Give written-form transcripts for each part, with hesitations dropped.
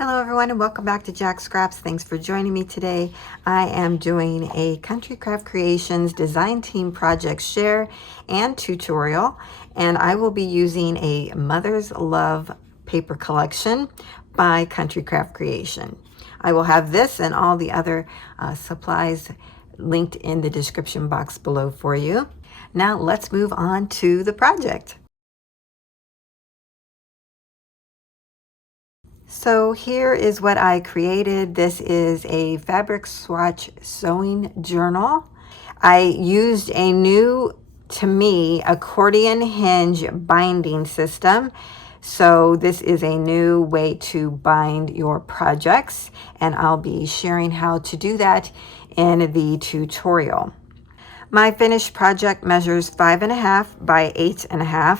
Hello everyone and welcome back to Jacqs Scraps. Thanks for joining me today. I am doing a Country Craft Creations Design Team Project Share and tutorial, and I will be using a Mother's Love paper collection by Country Craft Creation. I will have this and all the other supplies linked in the description box below for you. Now let's move on to the project. So here is what I created. This is a Fabric Swatch Sewing Journal. I used a new, to me, Accordion Hinge binding system. So this is a new way to bind your projects, and I'll be sharing how to do that in the tutorial. My finished project measures 5.5 by 8.5.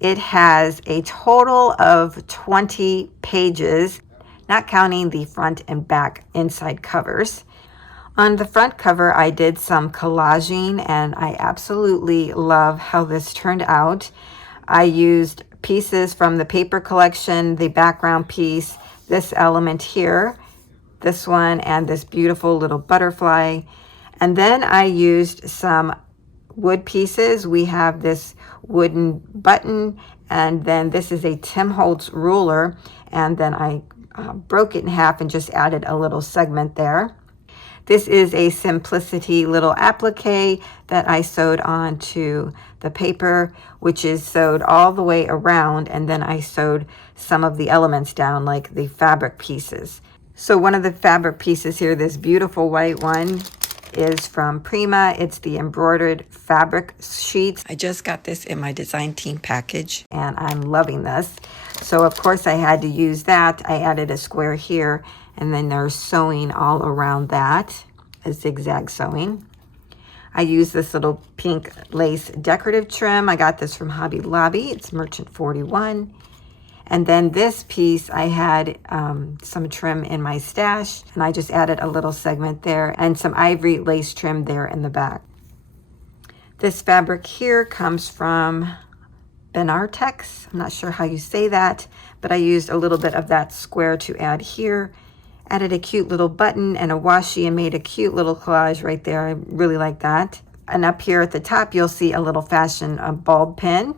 It has a total of 20 pages, not counting the front and back inside covers. On the front cover, I did some collaging, and I absolutely love how this turned out. I used pieces from the paper collection, the background piece, this element here, this one, and this beautiful little butterfly. And then I used some wood pieces. We have this wooden button, and then this is a Tim Holtz ruler, and then I broke it in half and just added a little segment there. This is a Simplicity little applique that I sewed onto the paper, which is sewed all the way around, and then I sewed some of the elements down, like the fabric pieces. So one of the fabric pieces here, this beautiful white one, is from Prima. It's the embroidered fabric sheets. I just got this in my design team package, and I'm loving this. So of course I had to use that. I added a square here, and then there's sewing all around that, a zigzag sewing. I use this little pink lace decorative trim. I got this from Hobby Lobby. It's Merchant 41. And then this piece, I had some trim in my stash, and I just added a little segment there and some ivory lace trim there in the back. This fabric here comes from Benartex. I'm not sure how you say that, but I used a little bit of that square to add here. Added a cute little button and a washi and made a cute little collage right there. I really like that. And up here at the top, you'll see a little fashion bulb pin.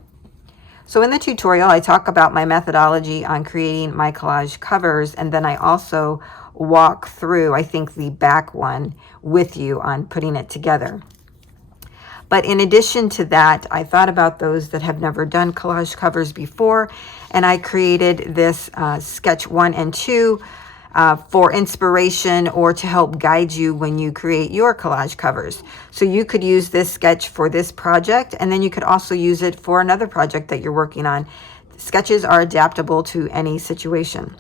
So in the tutorial, I talk about my methodology on creating my collage covers, and then I also walk through, I think, the back one with you on putting it together. But in addition to that, I thought about those that have never done collage covers before, and I created this sketch 1 and 2 for inspiration or to help guide you when you create your collage covers. So you could use this sketch for this project, and then you could also use it for another project that you're working on. Sketches are adaptable to any situation.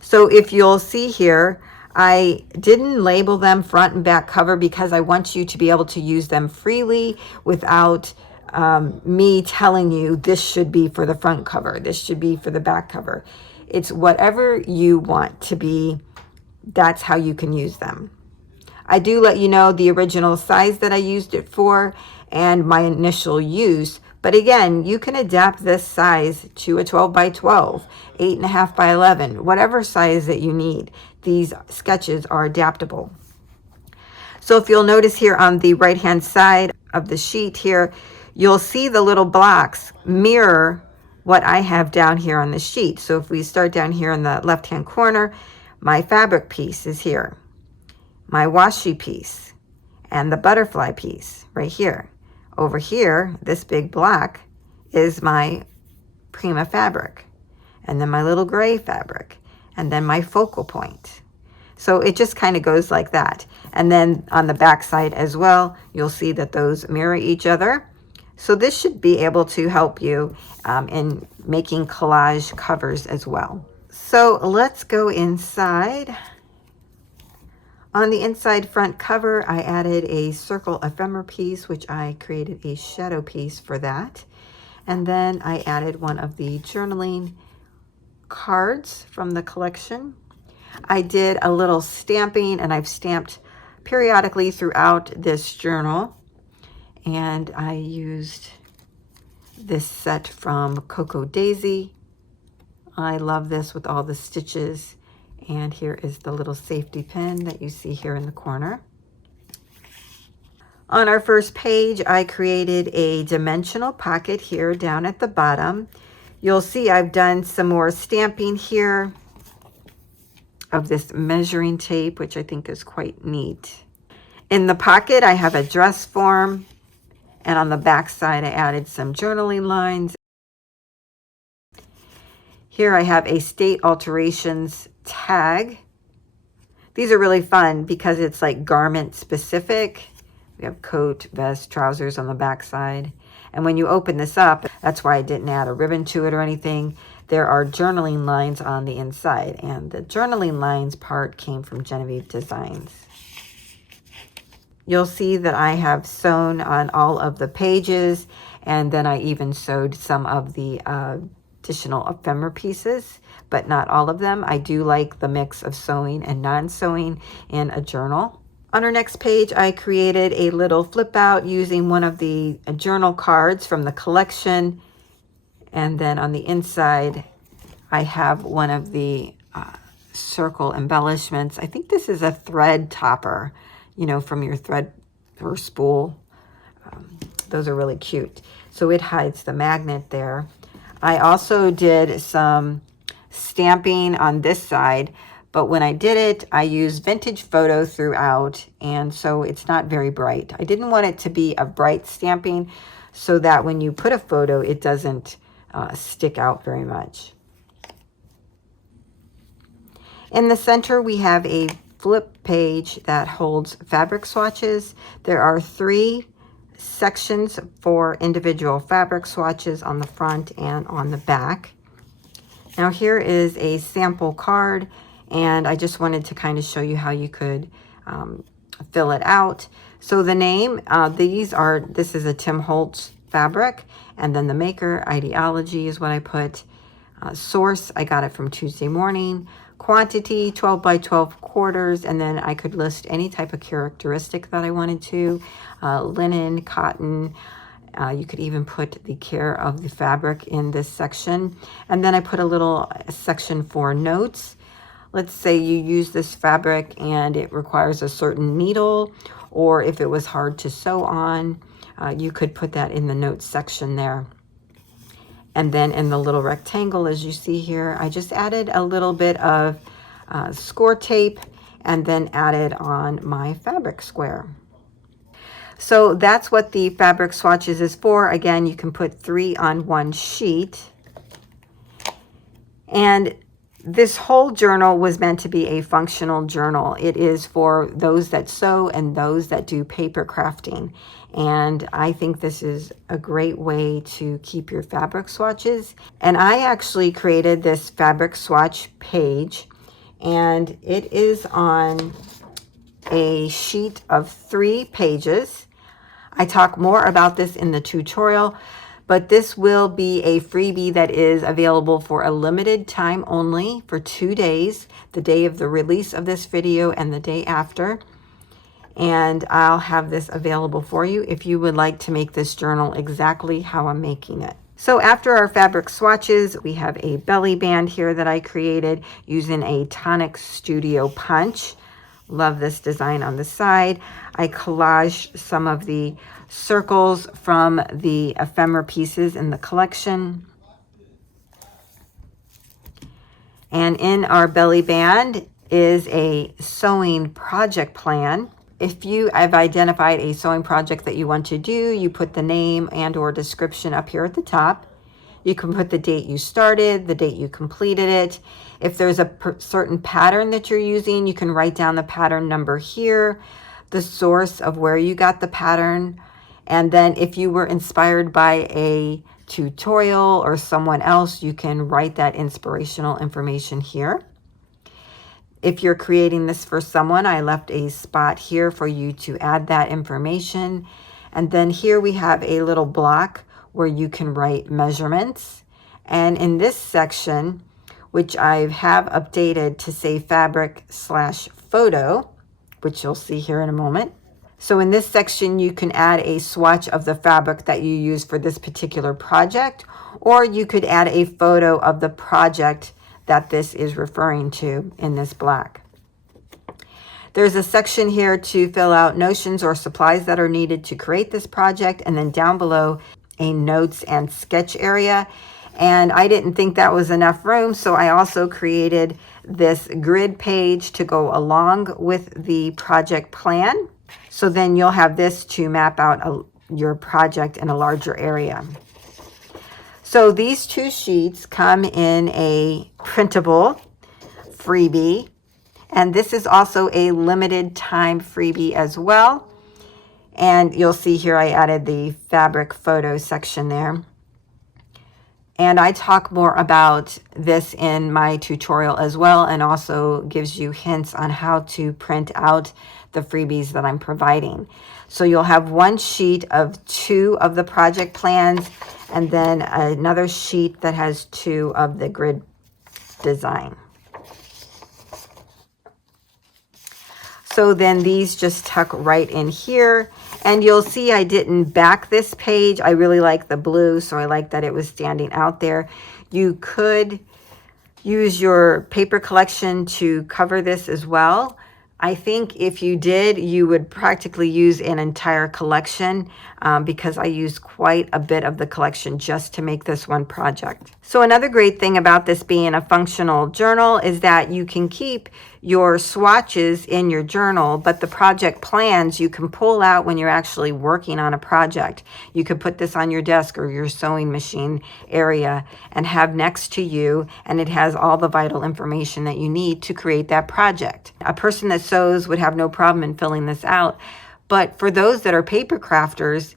So if you'll see here, I didn't label them front and back cover because I want you to be able to use them freely without me telling you this should be for the front cover, this should be for the back cover. It's whatever you want to be, that's how you can use them. I do let you know the original size that I used it for and my initial use, but again, you can adapt this size to a 12 by 12, 8.5 by 11, whatever size that you need. These sketches are adaptable. So if you'll notice here on the right hand side of the sheet here, you'll see the little blocks mirror what I have down here on the sheet. So if we start down here in the left hand corner, my fabric piece is here, my washi piece, and the butterfly piece right here. Over here, this big block is my Prima fabric, and then my little gray fabric, and then my focal point. So it just kind of goes like that. And then on the back side as well, you'll see that those mirror each other. So this should be able to help you in making collage covers as well. So let's go inside. On the inside front cover, I added a circle ephemera piece, which I created a shadow piece for that. And then I added one of the journaling cards from the collection. I did a little stamping, and I've stamped periodically throughout this journal. And I used this set from Coco Daisy I love this with all the stitches. And here is the little safety pin that you see here in the corner. On our first page, I created a dimensional pocket here down at the bottom. You'll see I've done some more stamping here of this measuring tape, which I think is quite neat. In the pocket, I have a dress form, and on the back side, I added some journaling lines. Here I have a state alterations tag. These are really fun because it's like garment specific. We have coat, vest, trousers on the back side. And when you open this up, that's why I didn't add a ribbon to it or anything. There are journaling lines on the inside, and the journaling lines part came from Genevieve Designs. You'll see that I have sewn on all of the pages, and then I even sewed some of the additional ephemera pieces, but not all of them. I do like the mix of sewing and non-sewing in a journal. On our next page, I created a little flip out using one of the journal cards from the collection. And then on the inside, I have one of the circle embellishments. I think this is a thread topper, you know, from your thread or spool. Those are really cute. So it hides the magnet there. I also did some stamping on this side, but when I did it, I used vintage photo throughout, and so it's not very bright. I didn't want it to be a bright stamping so that when you put a photo, it doesn't stick out very much. In the center, we have a flip page that holds fabric swatches. There are 3 sections for individual fabric swatches on the front and on the back. Now here is a sample card, and I just wanted to kind of show you how you could fill it out. So the name, this is a Tim Holtz fabric, and then the maker, ideology is what I put. Source, I got it from Tuesday Morning. Quantity, 12 by 12 quarters, and then I could list any type of characteristic that I wanted to. Linen, cotton, you could even put the care of the fabric in this section. And then I put a little section for notes. Let's say you use this fabric and it requires a certain needle, or if it was hard to sew on, you could put that in the notes section there. And then in the little rectangle, as you see here, I just added a little bit of score tape and then added on my fabric square. So that's what the fabric swatches is for. Again, you can put 3 on one sheet. And this whole journal was meant to be a functional journal. It is for those that sew and those that do paper crafting. And I think this is a great way to keep your fabric swatches. And I actually created this fabric swatch page, and it is on a sheet of 3 pages. I talk more about this in the tutorial, but this will be a freebie that is available for a limited time only for 2 days, the day of the release of this video and the day after. And I'll have this available for you if you would like to make this journal exactly how I'm making it. So after our fabric swatches, we have a belly band here that I created using a Tonic Studio punch. Love this design on the side. I collaged some of the circles from the ephemera pieces in the collection. And in our belly band is a sewing project plan. If you have identified a sewing project that you want to do, you put the name and or description up here at the top. You can put the date you started, the date you completed it. If there's a certain pattern that you're using, you can write down the pattern number here, the source of where you got the pattern. And then if you were inspired by a tutorial or someone else, you can write that inspirational information here. If you're creating this for someone, I left a spot here for you to add that information. And then here we have a little block where you can write measurements. And in this section, which I have updated to say fabric/photo, which you'll see here in a moment. So in this section, you can add a swatch of the fabric that you use for this particular project, or you could add a photo of the project that this is referring to in this black. There's a section here to fill out notions or supplies that are needed to create this project, and then down below a notes and sketch area. And I didn't think that was enough room, so I also created this grid page to go along with the project plan. So then you'll have this to map out your project in a larger area. So these two sheets come in a printable freebie, and this is also a limited time freebie as well. And you'll see here I added the fabric photo section there. And I talk more about this in my tutorial as well, and also gives you hints on how to print out the freebies that I'm providing. So you'll have one sheet of 2 of the project plans, and then another sheet that has 2 of the grid design. So then these just tuck right in here. And you'll see I didn't back this page. I really like the blue, so I like that it was standing out there. You could use your paper collection to cover this as well. I think if you did, you would practically use an entire collection because I used quite a bit of the collection just to make this one project. So another great thing about this being a functional journal is that you can keep your swatches in your journal, but the project plans you can pull out when you're actually working on a project. You could put this on your desk or your sewing machine area and have next to you, and it has all the vital information that you need to create that project. A person that sews would have no problem in filling this out, but for those that are paper crafters,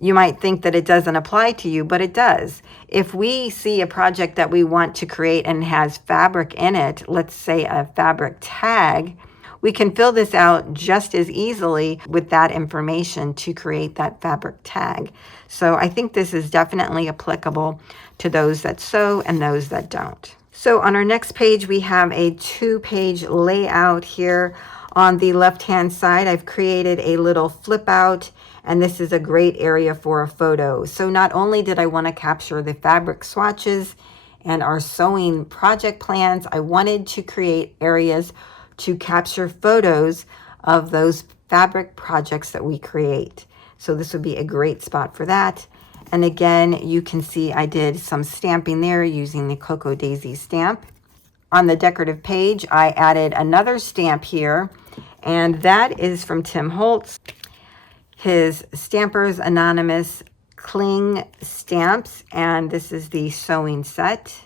you might think that it doesn't apply to you, but it does. If we see a project that we want to create and has fabric in it, let's say a fabric tag, we can fill this out just as easily with that information to create that fabric tag. So I think this is definitely applicable to those that sew and those that don't. So on our next page, we have a 2-page layout here. On the left-hand side, I've created a little flip out, and this is a great area for a photo. So not only did I want to capture the fabric swatches and our sewing project plans, I wanted to create areas to capture photos of those fabric projects that we create. So this would be a great spot for that. And again, you can see I did some stamping there using the Cocoa Daisy stamp. On the decorative page, I added another stamp here, and that is from Tim Holtz, his Stampers Anonymous Cling Stamps, and this is the sewing set.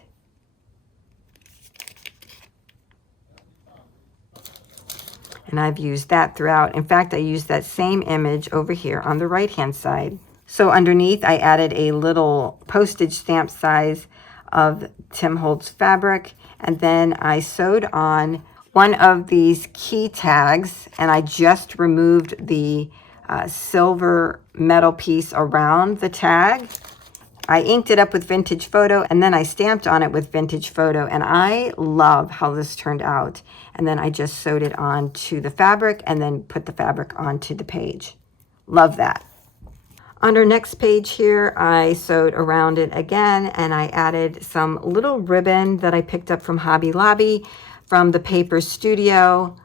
And I've used that throughout. In fact, I used that same image over here on the right-hand side. So underneath, I added a little postage stamp size of Tim Holtz fabric, and then I sewed on one of these key tags, and I just removed the silver metal piece around the tag. I inked it up with Vintage Photo, and then I stamped on it with Vintage Photo, and I love how this turned out. And then I just sewed it onto the fabric and then put the fabric onto the page. Love that. On our next page here, I sewed around it again, and I added some little ribbon that I picked up from Hobby Lobby from the Paper Studio.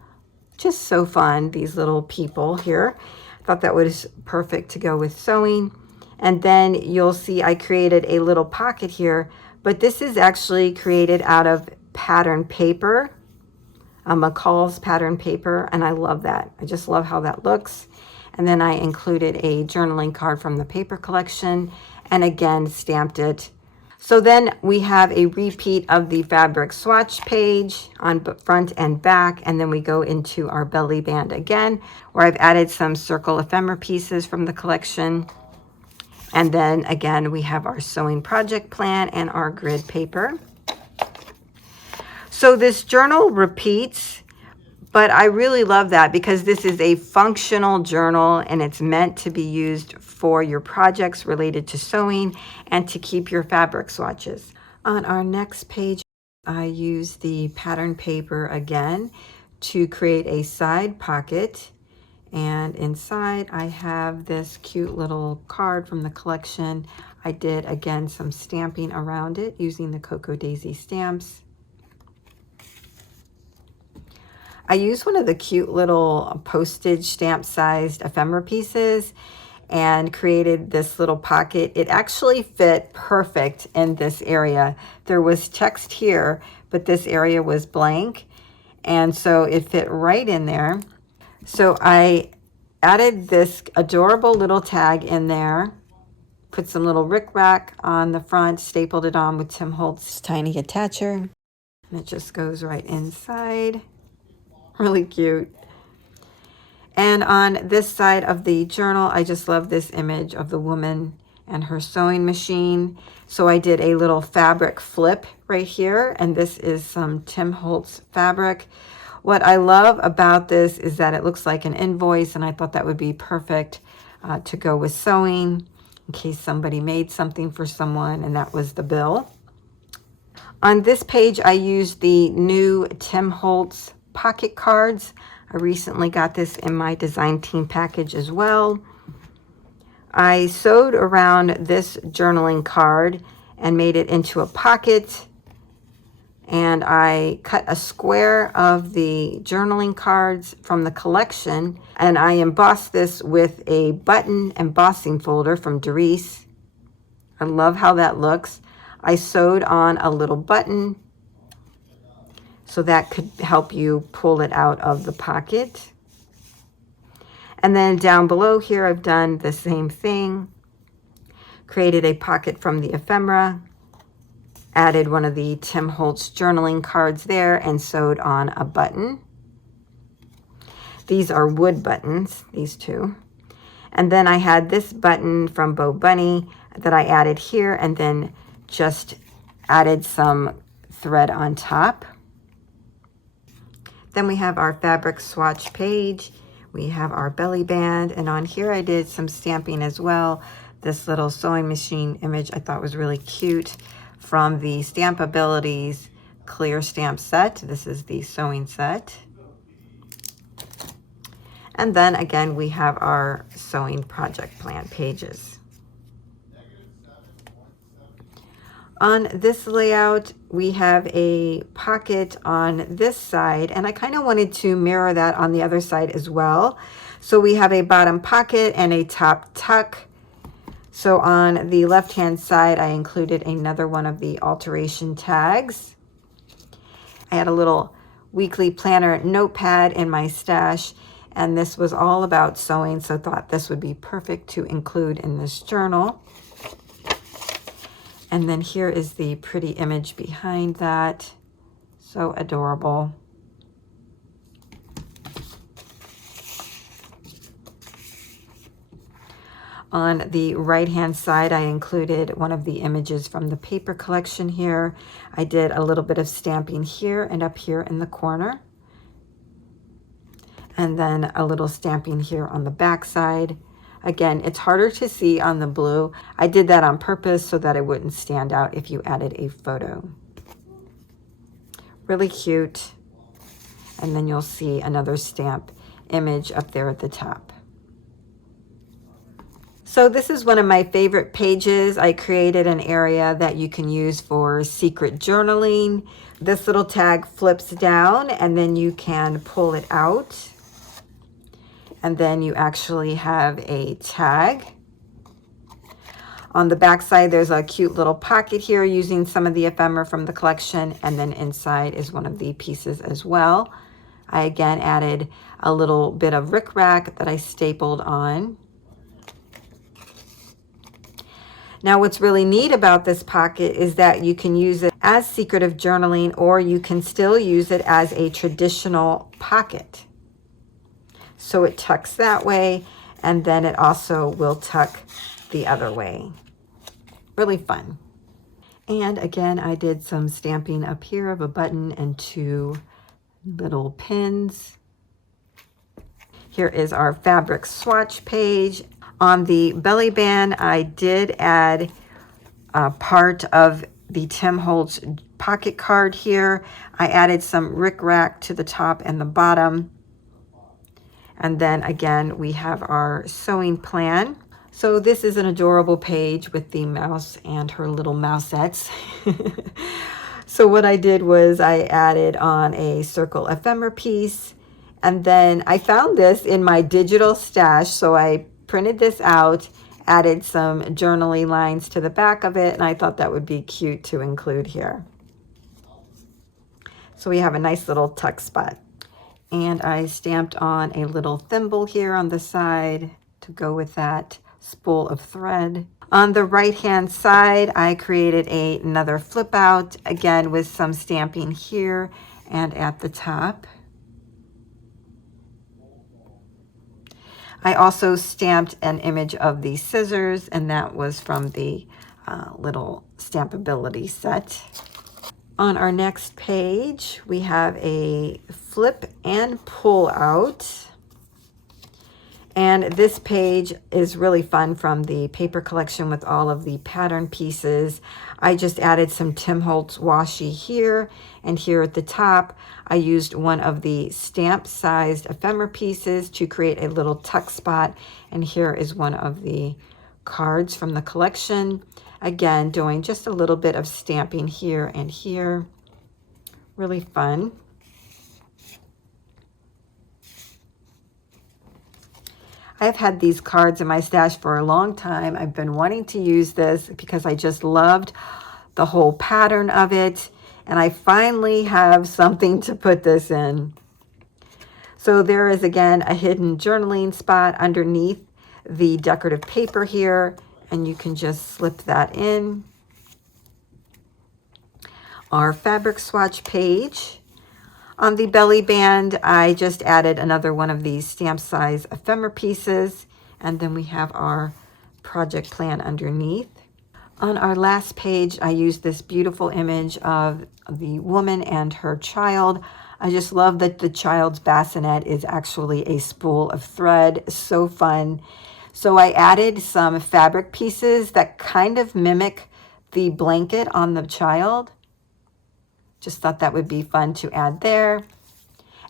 Just so fun, these little people here. I thought that was perfect to go with sewing. And then you'll see I created a little pocket here, but this is actually created out of pattern paper, McCall's pattern paper, and I love that. I just love how that looks. And then I included a journaling card from the paper collection and again stamped it. So then we have a repeat of the fabric swatch page on front and back, and then we go into our belly band again, where I've added some circle ephemera pieces from the collection. And then again, we have our sewing project plan and our grid paper. So this journal repeats, but I really love that because this is a functional journal and it's meant to be used for your projects related to sewing and to keep your fabric swatches. On our next page, I use the pattern paper again to create a side pocket. And inside I have this cute little card from the collection. I did, again, some stamping around it using the Cocoa Daisy stamps. I used one of the cute little postage stamp sized ephemera pieces and created this little pocket. It actually fit perfect in this area. There was text here, but this area was blank, and so it fit right in there. So I added this adorable little tag in there, put some little rickrack on the front, stapled it on with Tim Holtz tiny attacher, and it just goes right inside. Really cute. And on this side of the journal, I just love this image of the woman and her sewing machine. So I did a little fabric flip right here, and this is some Tim Holtz fabric. What I love about this is that it looks like an invoice, and I thought that would be perfect to go with sewing in case somebody made something for someone, and that was the bill. On this page, I used the new Tim Holtz pocket cards. I recently got this in my design team package as well. I sewed around this journaling card and made it into a pocket, and I cut a square of the journaling cards from the collection, and I embossed this with a button embossing folder from Doris. I love how that looks. I sewed on a little button so that could help you pull it out of the pocket. And then down below here, I've done the same thing. Created a pocket from the ephemera, added one of the Tim Holtz journaling cards there, and sewed on a button. These are wood buttons, these two. And then I had this button from Bo Bunny that I added here, and then just added some thread on top. Then we have our fabric swatch page. We have our belly band, and on here I did some stamping as well. This little sewing machine image I thought was really cute from the Stampabilities clear stamp set. This is the sewing set. And then again, we have our sewing project plan pages. On this layout, we have a pocket on this side, and I kind of wanted to mirror that on the other side as well. So we have a bottom pocket and a top tuck. So on the left-hand side, I included another one of the alteration tags. I had a little weekly planner notepad in my stash, and this was all about sewing, so I thought this would be perfect to include in this journal. And then here is the pretty image behind that. So adorable. On the right-hand side, I included one of the images from the paper collection here. I did a little bit of stamping here and up here in the corner. And then a little stamping here on the back side. Again, it's harder to see on the blue. I did that on purpose so that it wouldn't stand out if you added a photo. Really cute. And then you'll see another stamp image up there at the top. So this is one of my favorite pages. I created an area that you can use for secret journaling. This little tag flips down and then you can pull it out. And then you actually have a tag. On the back side, there's a cute little pocket here using some of the ephemera from the collection, and then inside is one of the pieces as well. I again added a little bit of rickrack that I stapled on. Now what's really neat about this pocket is that you can use it as secretive journaling, or you can still use it as a traditional pocket. So it tucks that way, and then it also will tuck the other way. Really fun. And again, I did some stamping up here of a button and two little pins. Here is our fabric swatch page. On the belly band, I did add a part of the Tim Holtz pocket card here. I added some rickrack to the top and the bottom. And then again, we have our sewing plan. So this is an adorable page with the mouse and her little mousettes. So what I did was I added on a circle ephemera piece, and then I found this in my digital stash, so I printed this out, added some journaly lines to the back of it, and I thought that would be cute to include here. So we have a nice little tuck spot. And I stamped on a little thimble here on the side to go with that spool of thread. On the right hand side, I created another flip out, again with some stamping here and at the top. I also stamped an image of the scissors, and that was from the little stampability set. On our next page, we have a flip and pull out. And this page is really fun from the paper collection with all of the pattern pieces. I just added some Tim Holtz washi here, and here at the top, I used one of the stamp-sized ephemera pieces to create a little tuck spot. And here is one of the cards from the collection. Again, doing just a little bit of stamping here and here. Really fun. I've had these cards in my stash for a long time. I've been wanting to use this because I just loved the whole pattern of it. And I finally have something to put this in. So there is, again, a hidden journaling spot underneath the decorative paper here, and you can just slip that in. Our fabric swatch page. On the belly band, I just added another one of these stamp size ephemera pieces, and then we have our project plan underneath. On our last page, I used this beautiful image of the woman and her child. I just love that the child's bassinet is actually a spool of thread. So fun. So I added some fabric pieces that kind of mimic the blanket on the child. Just thought that would be fun to add there.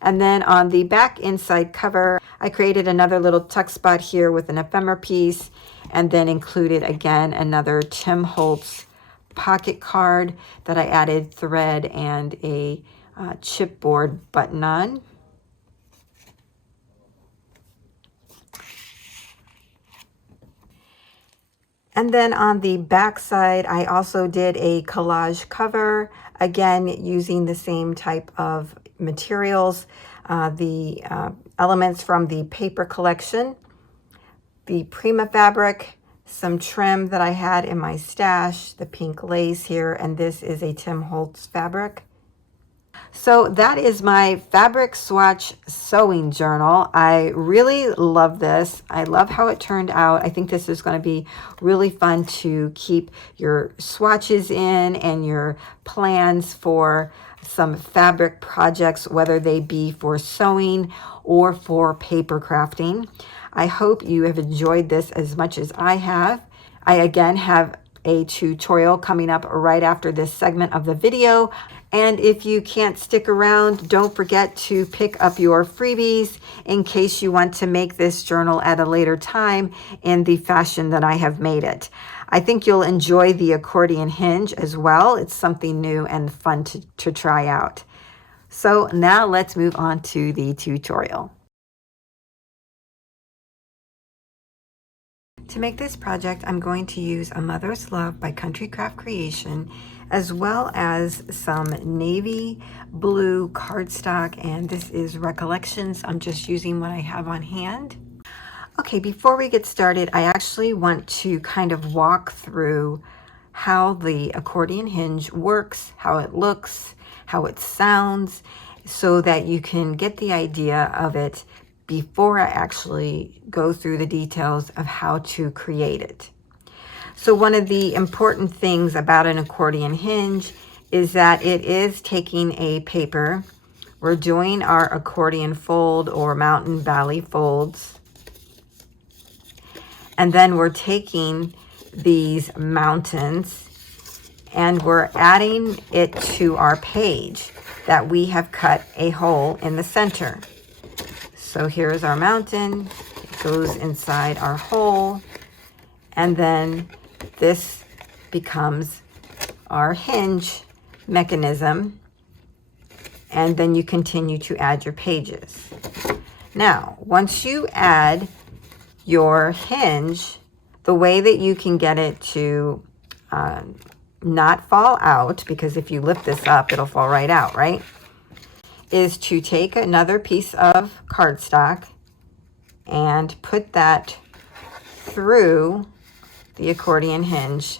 And then on the back inside cover, I created another little tuck spot here with an ephemera piece, and then included again another Tim Holtz pocket card that I added thread and a chipboard button on. And then on the back side, I also did a collage cover, again, using the same type of materials, the elements from the paper collection, the Prima fabric, some trim that I had in my stash, the pink lace here, and this is a Tim Holtz fabric. So that is my Fabric Swatch Sewing Journal. I really love this. I love how it turned out. I think this is going to be really fun to keep your swatches in and your plans for some fabric projects, whether they be for sewing or for paper crafting. I hope you have enjoyed this as much as I have. I again have a tutorial coming up right after this segment of the video. And if you can't stick around, don't forget to pick up your freebies in case you want to make this journal at a later time in the fashion that I have made it. I think you'll enjoy the accordion hinge as well. It's something new and fun to try out. So now let's move on to the tutorial. To make this project, I'm going to use A Mother's Love by Country Craft Creation, as well as some navy blue cardstock, and this is Recollections. I'm just using what I have on hand. Okay, before we get started, I actually want to kind of walk through how the accordion hinge works, how it looks, how it sounds, so that you can get the idea of it before I actually go through the details of how to create it. So one of the important things about an accordion hinge is that it is taking a paper. We're doing our accordion fold or mountain valley folds. And then we're taking these mountains and we're adding it to our page that we have cut a hole in the center. So here's our mountain, it goes inside our hole, and then this becomes our hinge mechanism, and then you continue to add your pages. Now, once you add your hinge, the way that you can get it to not fall out, because if you lift this up, it'll fall right out, right? Is to take another piece of cardstock and put that through the accordion hinge,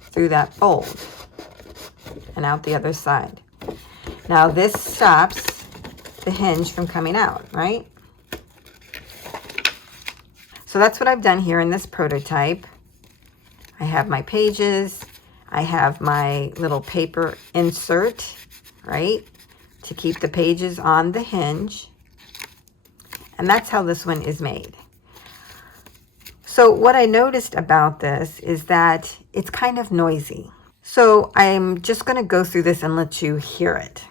through that fold, and out the other side. Now this stops the hinge from coming out, right? So that's what I've done here in this prototype. I have my pages, I have my little paper insert, right, to keep the pages on the hinge. And that's how this one is made. So what I noticed about this is that it's kind of noisy. So I'm just going to go through this and let you hear it.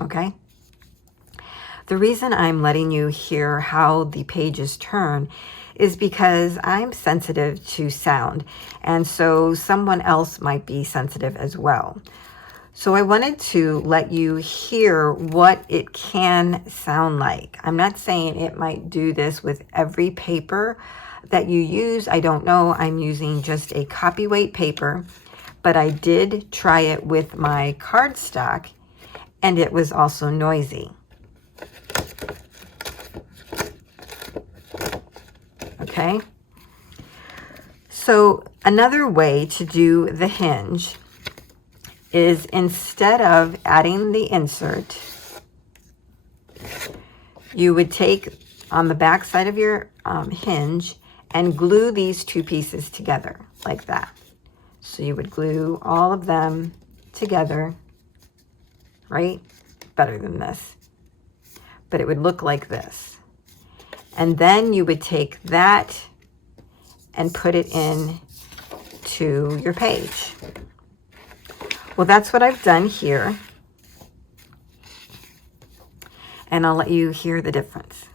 Okay. The reason I'm letting you hear how the pages turn is because I'm sensitive to sound, and so someone else might be sensitive as well. So I wanted to let you hear what it can sound like. I'm not saying it might do this with every paper that you use. I don't know. I'm using just a copyweight paper, but I did try it with my cardstock, and it was also noisy. Okay, so another way to do the hinge is, instead of adding the insert, you would take on the back side of your hinge and glue these two pieces together like that. So you would glue all of them together, right? Better than this, but it would look like this. And then you would take that and put it in to your page. Well, that's what I've done here. And I'll let you hear the difference.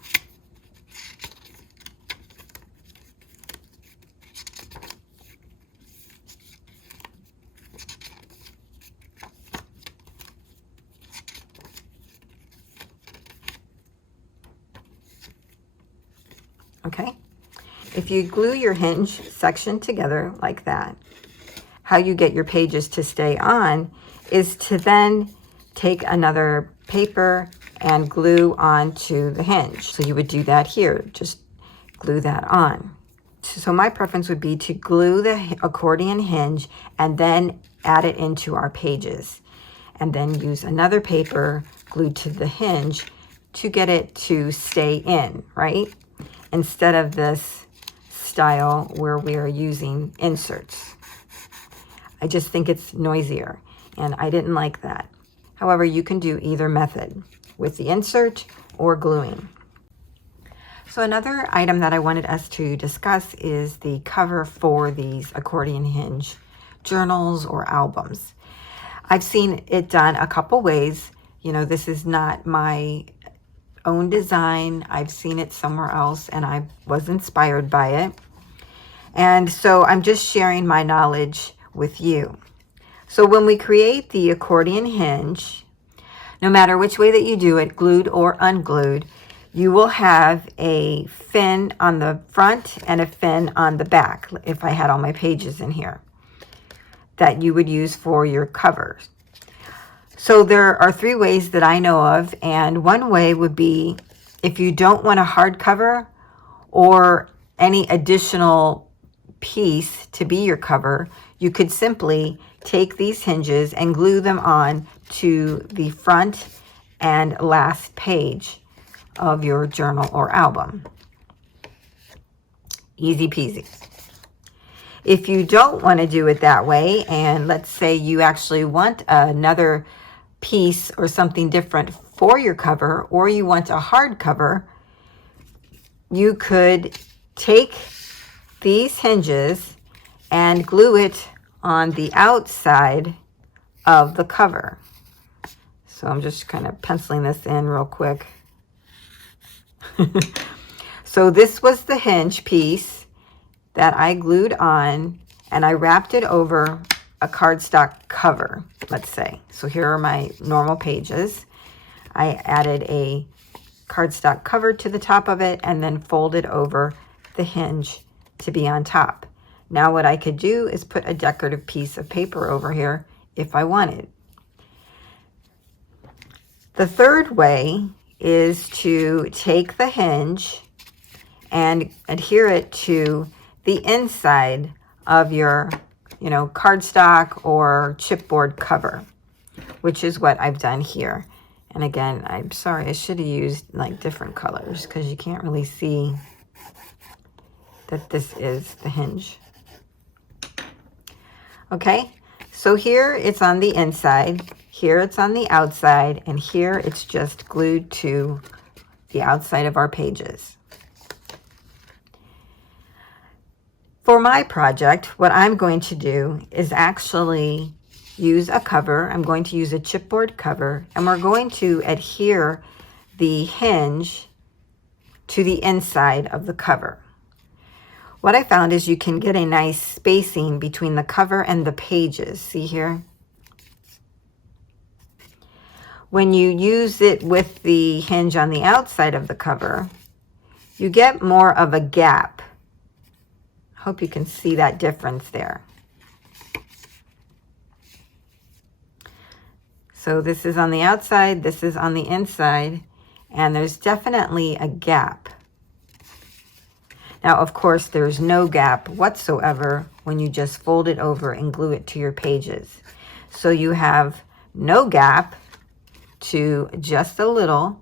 Okay, if you glue your hinge section together like that, how you get your pages to stay on is to then take another paper and glue onto the hinge. So you would do that here, just glue that on. So my preference would be to glue the accordion hinge and then add it into our pages, and then use another paper glued to the hinge to get it to stay in, right? Instead of this style where we are using inserts. I just think it's noisier, and I didn't like that. However, you can do either method with the insert or gluing. So another item that I wanted us to discuss is the cover for these accordion hinge journals or albums. I've seen it done a couple ways. You know, this is not my own design. I've seen it somewhere else and I was inspired by it. And so I'm just sharing my knowledge with you. So when we create the accordion hinge, no matter which way that you do it, glued or unglued, you will have a fin on the front and a fin on the back, if I had all my pages in here, that you would use for your covers. So there are three ways that I know of, and one way would be, if you don't want a hardcover or any additional piece to be your cover, you could simply take these hinges and glue them on to the front and last page of your journal or album. Easy peasy. If you don't want to do it that way, and let's say you actually want another piece or something different for your cover, or you want a hard cover, you could take these hinges and glue it on the outside of the cover, So I'm just kind of penciling this in real quick. So this was the hinge piece that I glued on, and I wrapped it over a cardstock cover, let's say. So here are my normal pages. I added a cardstock cover to the top of it and then folded over the hinge to be on top. Now what I could do is put a decorative piece of paper over here if I wanted. The third way is to take the hinge and adhere it to the inside of your, cardstock or chipboard cover, which is what I've done here. And again, I'm sorry, I should have used like different colors because you can't really see that this is the hinge. Okay, so here it's on the inside, here it's on the outside, and here it's just glued to the outside of our pages. For my project, what I'm going to do is actually use a cover. I'm going to use a chipboard cover, and we're going to adhere the hinge to the inside of the cover. What I found is you can get a nice spacing between the cover and the pages. See here? When you use it with the hinge on the outside of the cover, you get more of a gap. Hope you can see that difference there. So this is on the outside, this is on the inside, and there's definitely a gap. Now, of course, there's no gap whatsoever when you just fold it over and glue it to your pages. So you have no gap to just a little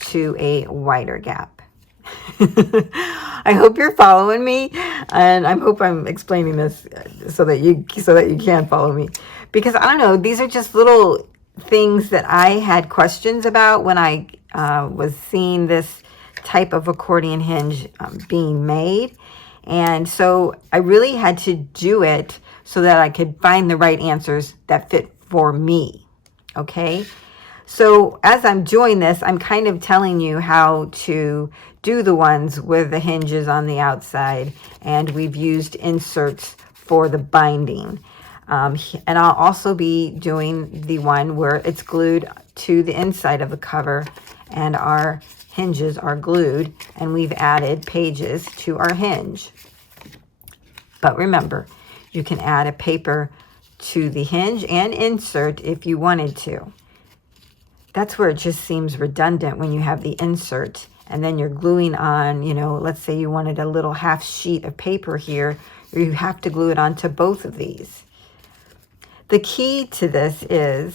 to a wider gap. I hope you're following me, and I hope I'm explaining this so that you can follow me, because I don't know, these are just little things that I had questions about when I was seeing this type of accordion hinge being made, and so I really had to do it so that I could find the right answers that fit for me. Okay, so as I'm doing this, I'm kind of telling you how to do the ones with the hinges on the outside, and we've used inserts for the binding. And I'll also be doing the one where it's glued to the inside of the cover and our hinges are glued, and we've added pages to our hinge. But remember, you can add a paper to the hinge and insert if you wanted to. That's where it just seems redundant when you have the insert and then you're gluing on, let's say you wanted a little half sheet of paper here, you have to glue it onto both of these. The key to this is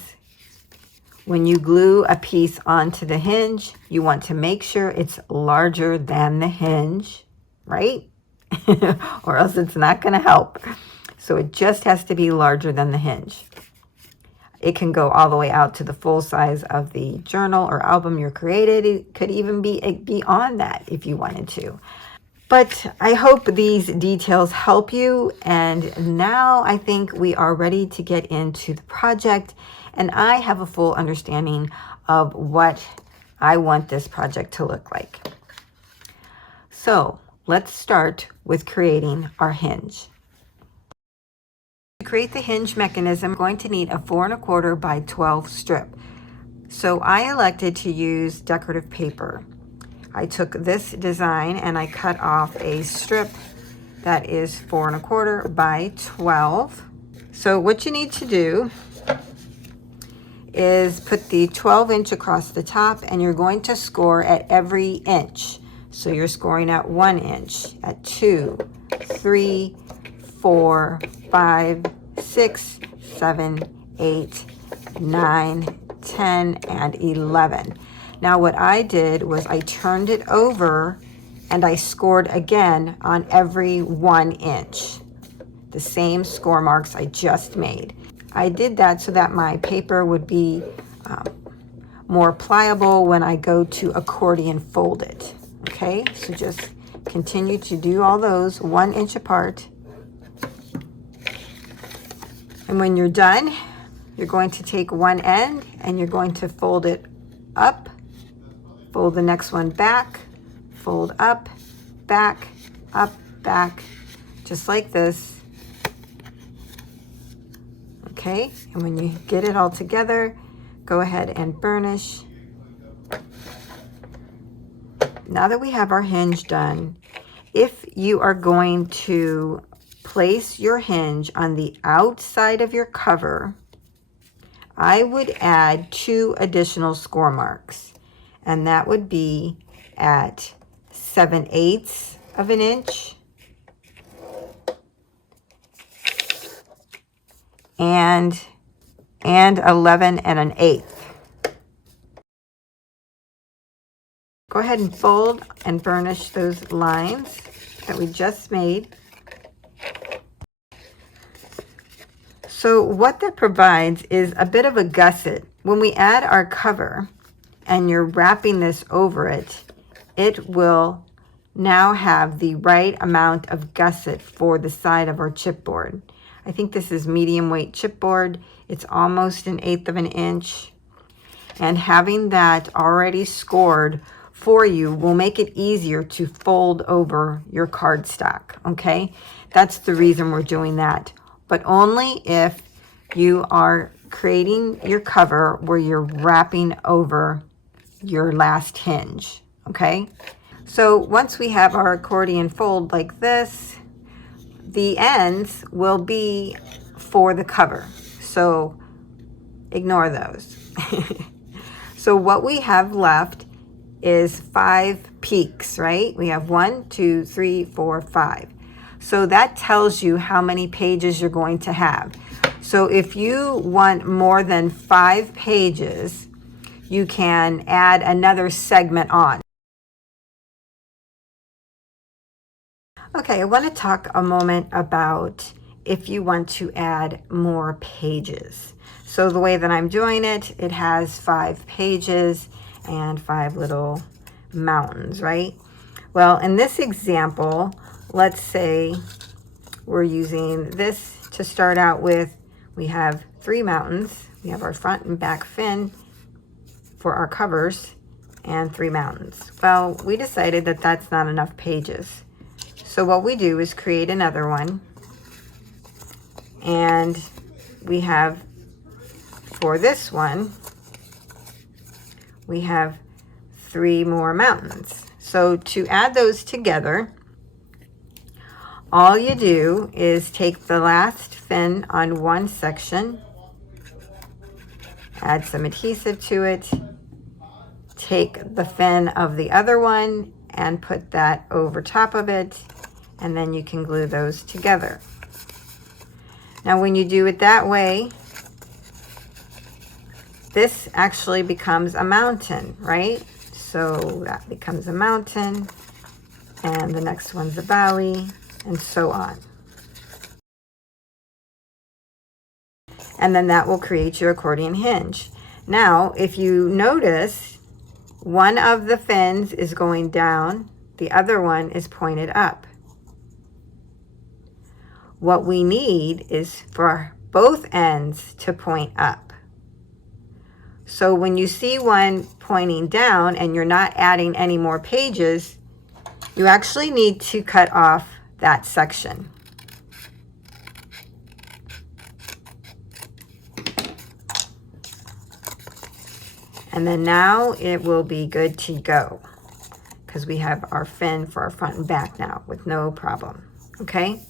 when you glue a piece onto the hinge, you want to make sure it's larger than the hinge, right? Or else it's not going to help. So it just has to be larger than the hinge. It can go all the way out to the full size of the journal or album you're created. It could even be beyond that if you wanted to. But I hope these details help you. And now I think we are ready to get into the project. And I have a full understanding of what I want this project to look like. So let's start with creating our hinge. To create the hinge mechanism, I'm going to need a 4 1/4 by 12 strip. So I elected to use decorative paper. I took this design and I cut off a strip that is 4 1/4 by 12. So what you need to do is put the 12-inch across the top, and you're going to score at every inch. So you're scoring at 1 inch, at 2, 3, 4, 5, 6, 7, 8, 9, 10, and 11. Now what I did was I turned it over and I scored again on every 1 inch. The same score marks I just made. I did that so that my paper would be more pliable when I go to accordion fold it. Okay, so just continue to do all those 1 inch apart. And when you're done, you're going to take one end and you're going to fold it up, fold the next one back, fold up, back, just like this. Okay, and when you get it all together, go ahead and burnish. Now that we have our hinge done, if you are going to place your hinge on the outside of your cover, I would add 2 additional score marks, and that would be at 7/8 of an inch and 11 1/8. Go ahead and fold and burnish those lines that we just made. So what that provides is a bit of a gusset. When we add our cover and you're wrapping this over it, it will now have the right amount of gusset for the side of our chipboard. I think this is medium weight chipboard. It's almost 1/8 of an inch. And having that already scored for you will make it easier to fold over your cardstock, okay? That's the reason we're doing that. But only if you are creating your cover where you're wrapping over your last hinge, okay? So once we have our accordion fold like this, the ends will be for the cover. So ignore those. So what we have left is 5 peaks, right? We have 1, 2, 3, 4, 5. So that tells you how many pages you're going to have. So if you want more than 5 pages, you can add another segment on. Okay, I want to talk a moment about if you want to add more pages. So the way that I'm doing it, it has 5 pages and 5 little mountains, right? Well, in this example, let's say we're using this to start out with. We have 3 mountains. We have our front and back fin for our covers and 3 mountains. Well, we decided that that's not enough pages. So what we do is create another one, and we have, for this one, we have 3 more mountains. So to add those together, all you do is take the last fin on one section, add some adhesive to it, take the fin of the other one and put that over top of it, and then you can glue those together. Now when you do it that way, this actually becomes a mountain, right? So that becomes a mountain, and the next one's a valley, and so on. And then that will create your accordion hinge. Now, if you notice, one of the fins is going down, the other one is pointed up. What we need is for both ends to point up. So when you see one pointing down and you're not adding any more pages, you actually need to cut off that section. And then now it will be good to go, because we have our fin for our front and back now with no problem, okay?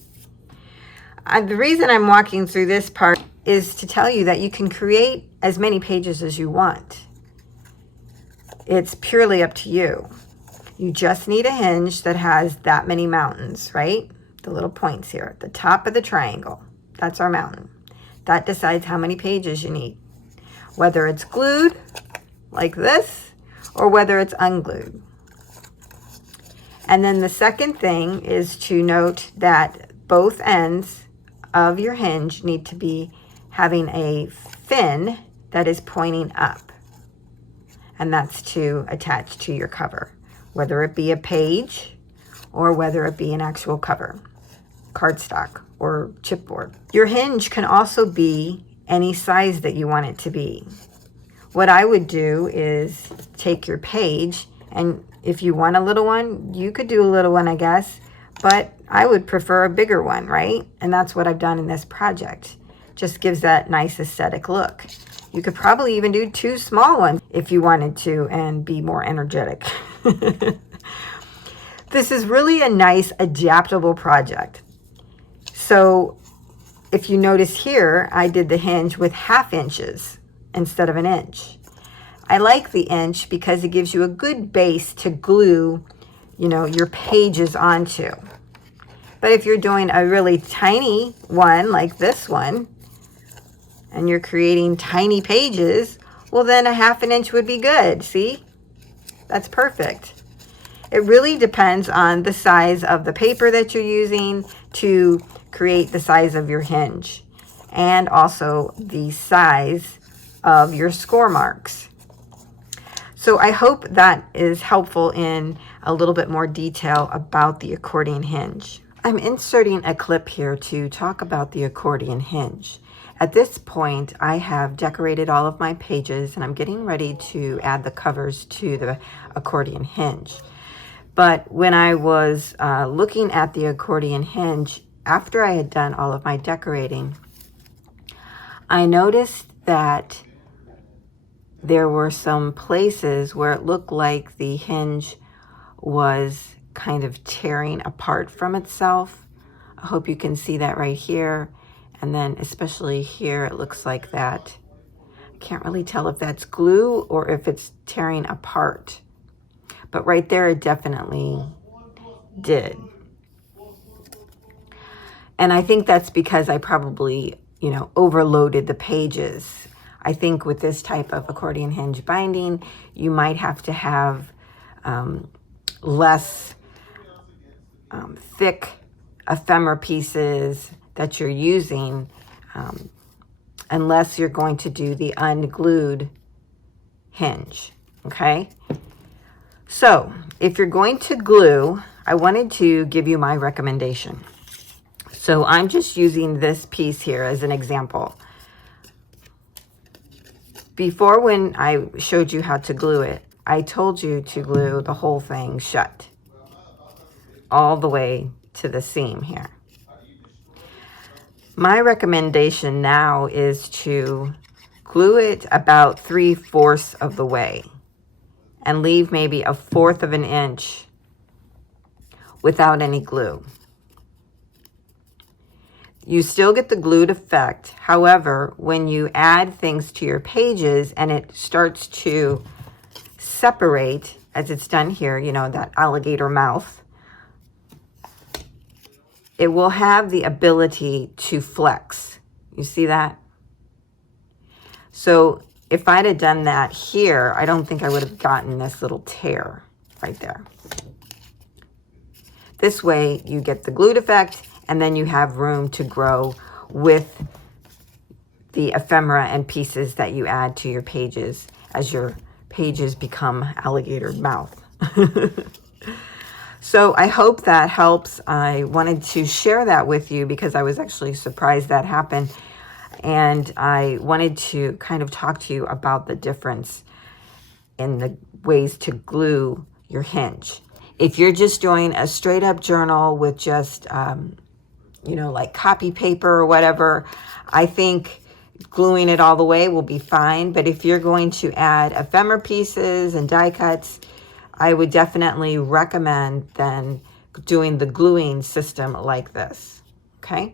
The reason I'm walking through this part is to tell you that you can create as many pages as you want. It's purely up to you. You just need a hinge that has that many mountains, right? The little points here at the top of the triangle. That's our mountain. That decides how many pages you need. Whether it's glued like this or whether it's unglued. And then the second thing is to note that both ends of your hinge need to be having a fin that is pointing up. And that's to attach to your cover, whether it be a page or whether it be an actual cover, cardstock or chipboard. Your hinge can also be any size that you want it to be. What I would do is take your page, and if you want a little one, you could do a little one, I guess, but I would prefer a bigger one, right? And that's what I've done in this project. Just gives that nice aesthetic look. You could probably even do 2 small ones if you wanted to and be more energetic. This is really a nice adaptable project. So if you notice here, I did the hinge with 1/2 inches instead of 1 inch. I like the inch because it gives you a good base to glue, you know, your pages onto. But if you're doing a really tiny one like this one, and you're creating tiny pages, well then 1/2 inch would be good. See? That's perfect. It really depends on the size of the paper that you're using to create the size of your hinge, and also the size of your score marks. So I hope that is helpful in a little bit more detail about the accordion hinge. I'm inserting a clip here to talk about the accordion hinge. At this point, I have decorated all of my pages and I'm getting ready to add the covers to the accordion hinge. But when I was looking at the accordion hinge, after I had done all of my decorating, I noticed that there were some places where it looked like the hinge was kind of tearing apart from itself. I hope you can see that right here. And then especially here, it looks like that. I can't really tell if that's glue or if it's tearing apart. But right there, it definitely did. And I think that's because I probably, you know, overloaded the pages. I think with this type of accordion hinge binding, you might have to have less thick ephemera pieces that you're using, unless you're going to do the unglued hinge, okay? So if you're going to glue, I wanted to give you my recommendation. So I'm just using this piece here as an example. Before, when I showed you how to glue it, I told you to glue the whole thing shut, all the way to the seam here. My recommendation now is to glue it about 3/4 of the way and leave maybe 1/4 of an inch without any glue. You still get the glued effect. However, when you add things to your pages and it starts to separate, as it's done here, you know, that alligator mouth, it will have the ability to flex. You see that? So if I'd have done that here, I don't think I would have gotten this little tear right there. This way you get the glued effect, and then you have room to grow with the ephemera and pieces that you add to your pages as your pages become alligator mouth. So I hope that helps. I wanted to share that with you because I was actually surprised that happened. And I wanted to kind of talk to you about the difference in the ways to glue your hinge. If you're just doing a straight up journal with just, you know, like copy paper or whatever, I think gluing it all the way will be fine. But if you're going to add ephemera pieces and die cuts, I would definitely recommend then doing the gluing system like this, okay?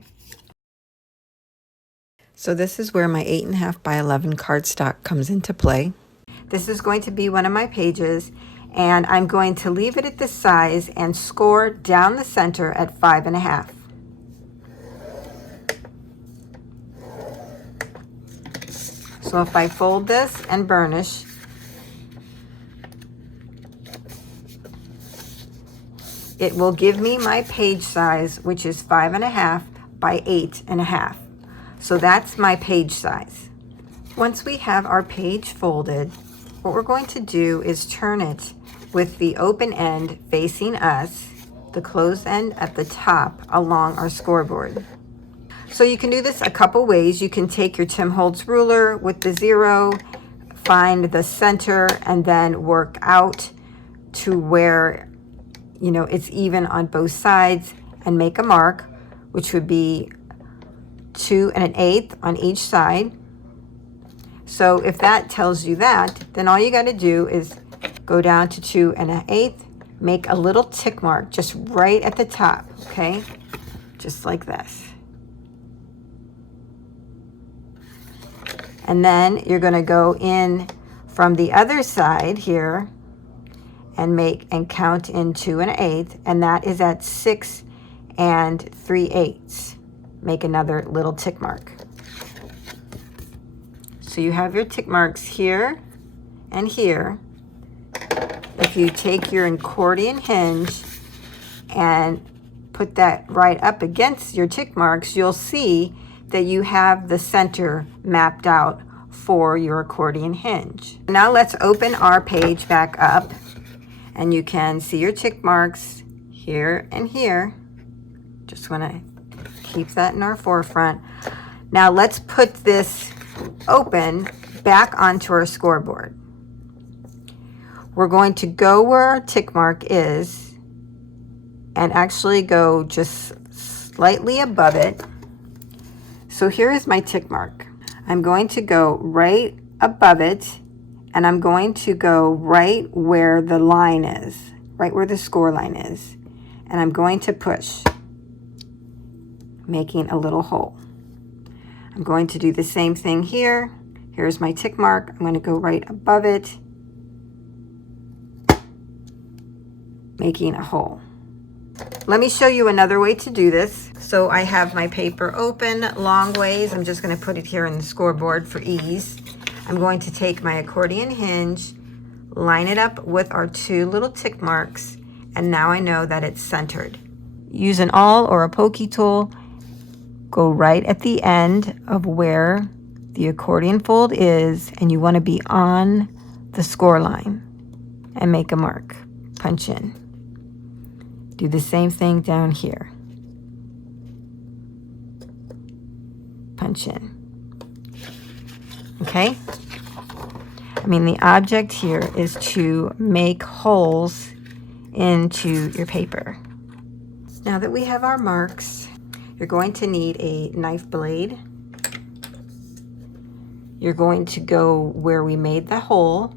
So this is where my 8.5 by 11 cardstock comes into play. This is going to be one of my pages, and I'm going to leave it at this size and score down the center at 5.5. So if I fold this and burnish, it will give me my page size, which is 5.5 by 8.5. So that's my page size. Once we have our page folded, what we're going to do is turn it with the open end facing us, the closed end at the top along our scoreboard. So you can do this a couple ways. You can take your Tim Holtz ruler with the 0, find the center, and then work out to where, you know, it's even on both sides and make a mark, which would be 2 1/8 on each side. So if that tells you that, then all you got to do is go down to 2 1/8, make a little tick mark just right at the top, okay? Just like this. And then you're going to go in from the other side here and count in 2 1/8, and that is at 6 3/8. Make another little tick mark. So you have your tick marks here and here. If you take your accordion hinge and put that right up against your tick marks, you'll see that you have the center mapped out for your accordion hinge. Now let's open our page back up, and you can see your tick marks here and here. Just want to keep that in our forefront. Now let's put this open back onto our scoreboard. We're going to go where our tick mark is and actually go just slightly above it. So here is my tick mark. I'm going to go right above it, and I'm going to go right where the line is, right where the score line is. And I'm going to push, making a little hole. I'm going to do the same thing here. Here's my tick mark. I'm going to go right above it, making a hole. Let me show you another way to do this. So I have my paper open long ways. I'm just going to put it here in the scoreboard for ease. I'm going to take my accordion hinge, line it up with our 2 little tick marks, and now I know that it's centered. Use an awl or a pokey tool. Go right at the end of where the accordion fold is, and you want to be on the score line, and make a mark. Punch in. Do the same thing down here. Punch in. Okay? I mean, the object here is to make holes into your paper. Now that we have our marks, you're going to need a knife blade. You're going to go where we made the hole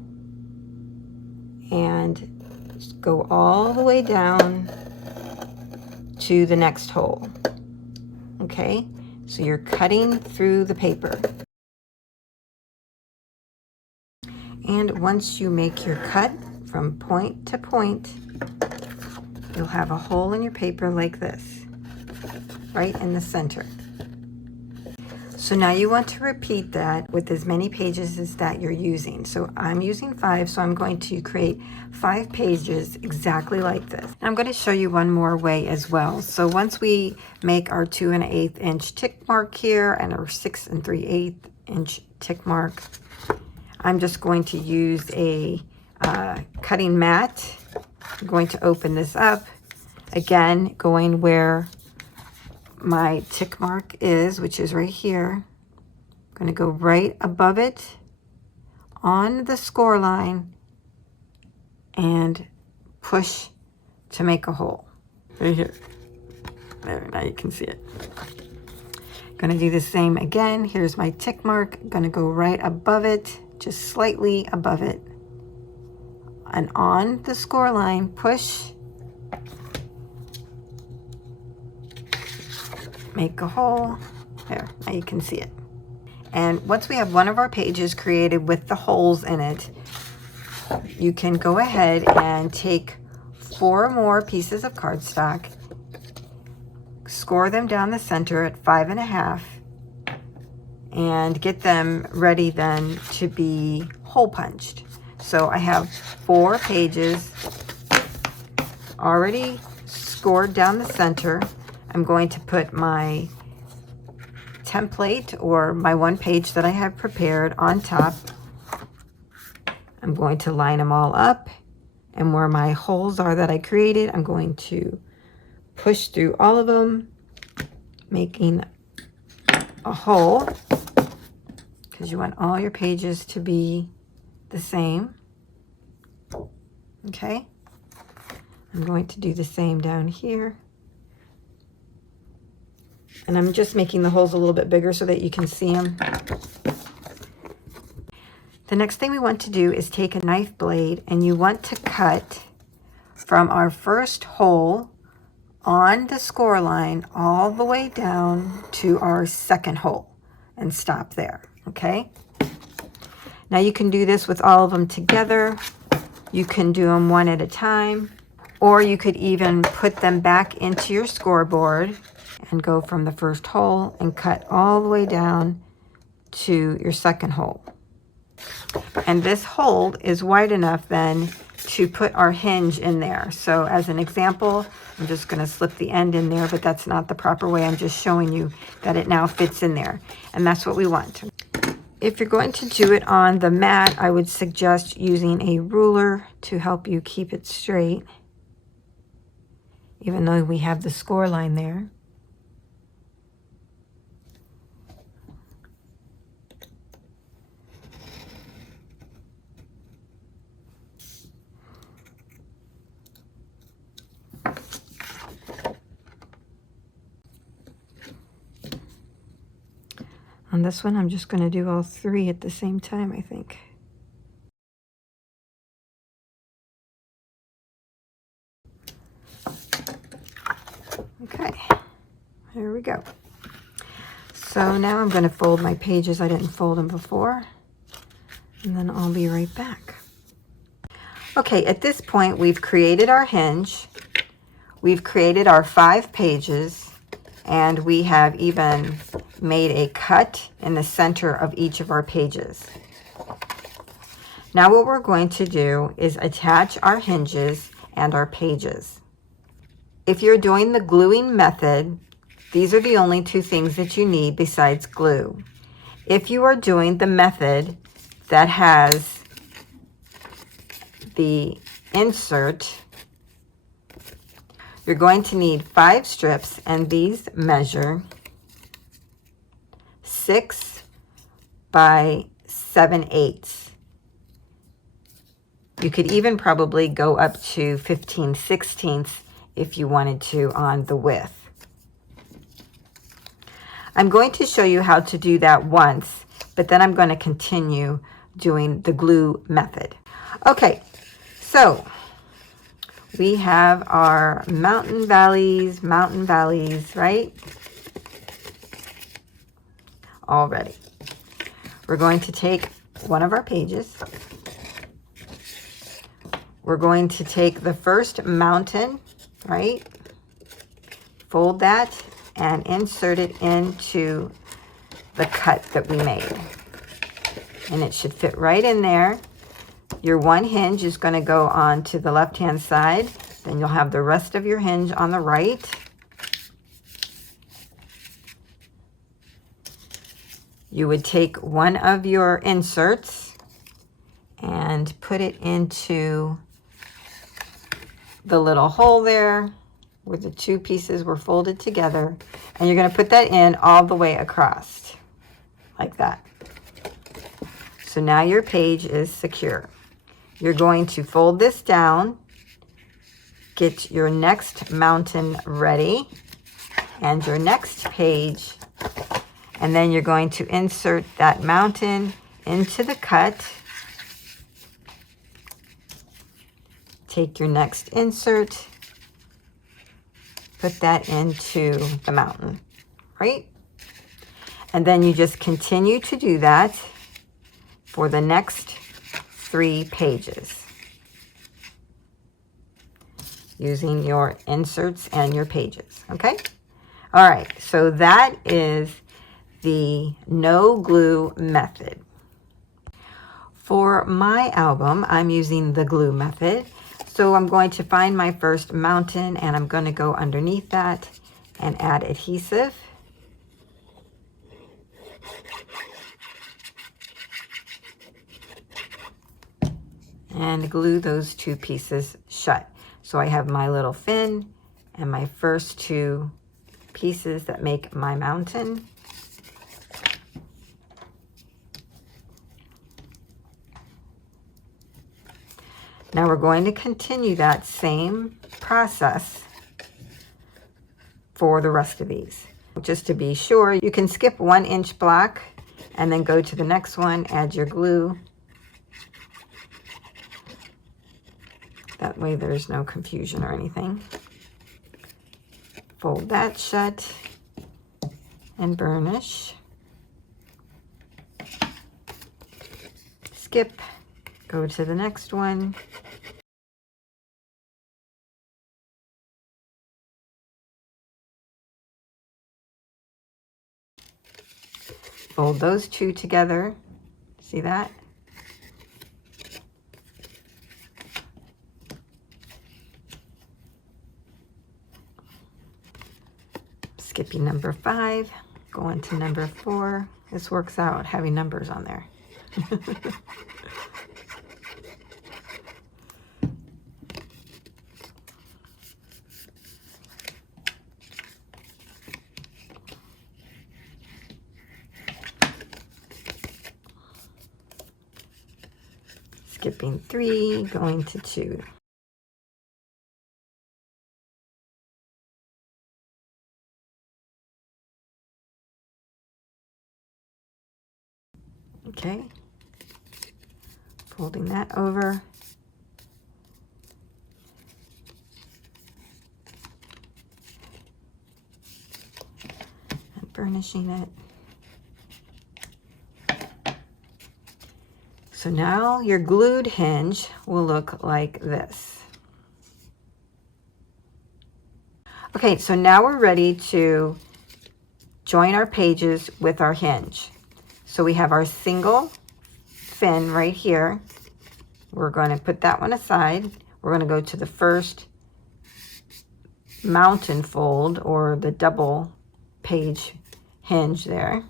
and just go all the way down to the next hole. Okay, so you're cutting through the paper. And once you make your cut from point to point, you'll have a hole in your paper like this, right in the center. So now you want to repeat that with as many pages as that you're using. So I'm using 5, so I'm going to create 5 pages exactly like this. And I'm going to show you one more way as well. So once we make our 2 1/8 inch tick mark here and our 6 3/8 inch tick mark, I'm just going to use a cutting mat. I'm going to open this up, again going where my tick mark is, which is right here. I'm going to go right above it on the score line and push to make a hole right here. There, now you can see it. Going to do the same again. Here's my tick mark. Going to go right above it, just slightly above it, and on the score line, push, make a hole. There, now you can see it. And once we have one of our pages created with the holes in it, you can go ahead and take 4 more pieces of cardstock, score them down the center at 5 1/2, and get them ready then to be hole punched. So I have 4 pages already scored down the center. I'm going to put my template or my one page that I have prepared on top. I'm going to line them all up, and where my holes are that I created, I'm going to push through all of them, making a hole because you want all your pages to be the same. Okay, I'm going to do the same down here. And I'm just making the holes a little bit bigger so that you can see them. The next thing we want to do is take a knife blade, and you want to cut from our first hole on the score line all the way down to our second hole and stop there, okay? Now you can do this with all of them together. You can do them one at a time, or you could even put them back into your scoreboard and go from the first hole and cut all the way down to your second hole. And this hole is wide enough then to put our hinge in there. So as an example, I'm just going to slip the end in there, but that's not the proper way. I'm just showing you that it now fits in there. And that's what we want. If you're going to do it on the mat, I would suggest using a ruler to help you keep it straight, even though we have the score line there. On this one, I'm just going to do all three at the same time, I think. Okay, there we go. So now I'm going to fold my pages. I didn't fold them before. And then I'll be right back. Okay, at this point, we've created our hinge. We've created our 5 pages. And we have even made a cut in the center of each of our pages. Now what we're going to do is attach our hinges and our pages. If you're doing the gluing method, these are the only 2 things that you need besides glue. If you are doing the method that has the insert, you're going to need 5 strips, and these measure 6 by 7/8. You could even probably go up to 15/16 if you wanted to on the width. I'm going to show you how to do that once, but then I'm going to continue doing the glue method. Okay, so we have our mountain valleys, right? Already. We're going to take one of our pages. We're going to take the first mountain, right? Fold that and insert it into the cut that we made. And it should fit right in there. Your one hinge is going to go on to the left-hand side. Then you'll have the rest of your hinge on the right. You would take one of your inserts and put it into the little hole there where the 2 pieces were folded together. And you're going to put that in all the way across, like that. So now your page is secure. You're going to fold this down, get your next mountain ready, and your next page, and then you're going to insert that mountain into the cut. Take your next insert, put that into the mountain, right? And then you just continue to do that for the next 3 pages using your inserts and your pages. Okay, all right, so that is the no glue method. For my album, I'm using the glue method. So I'm going to find my first mountain, and I'm going to go underneath that and add adhesive. And glue those 2 pieces shut. So I have my little fin and my first 2 pieces that make my mountain. Now we're going to continue that same process for the rest of these. Just to be sure, you can skip 1 inch block and then go to the next one, add your glue. That way there's no confusion or anything. Fold that shut and burnish. Skip, go to the next one. Fold those two together. See that? Skipping number 5, going to number 4. This works out having numbers on there. Skipping 3, going to 2. Okay, folding that over. And burnishing it. So now your glued hinge will look like this. Okay, so now we're ready to join our pages with our hinge. So we have our single fin right here. We're going to put that one aside. We're going to go to the first mountain fold, or the double page hinge there.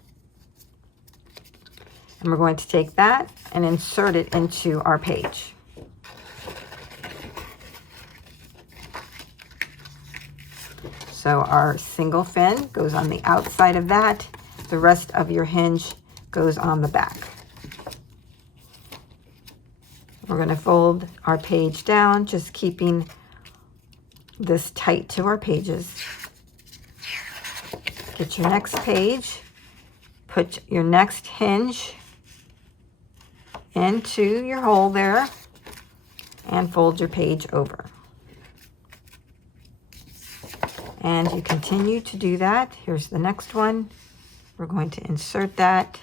And we're going to take that and insert it into our page. So our single fin goes on the outside of that. The rest of your hinge goes on the back. We're going to fold our page down, just keeping this tight to our pages. Get your next page, put your next hinge into your hole there, and fold your page over. And you continue to do that. Here's the next one. We're going to insert that.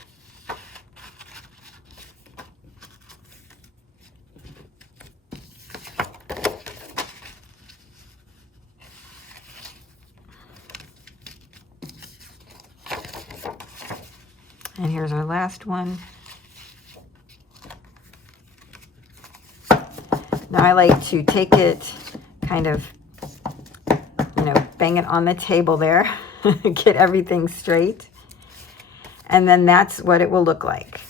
And here's our last one. Now I like to take it, kind of, bang it on the table there, get everything straight. And then that's what it will look like.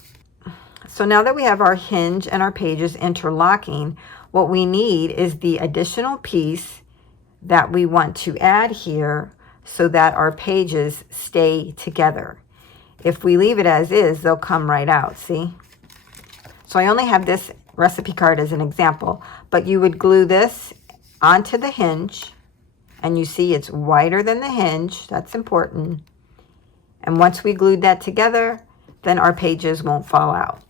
So now that we have our hinge and our pages interlocking, what we need is the additional piece that we want to add here so that our pages stay together. If we leave it as is, they'll come right out, see? So I only have this recipe card as an example, but you would glue this onto the hinge, and you see it's wider than the hinge. That's important. And once we glued that together, then our pages won't fall out.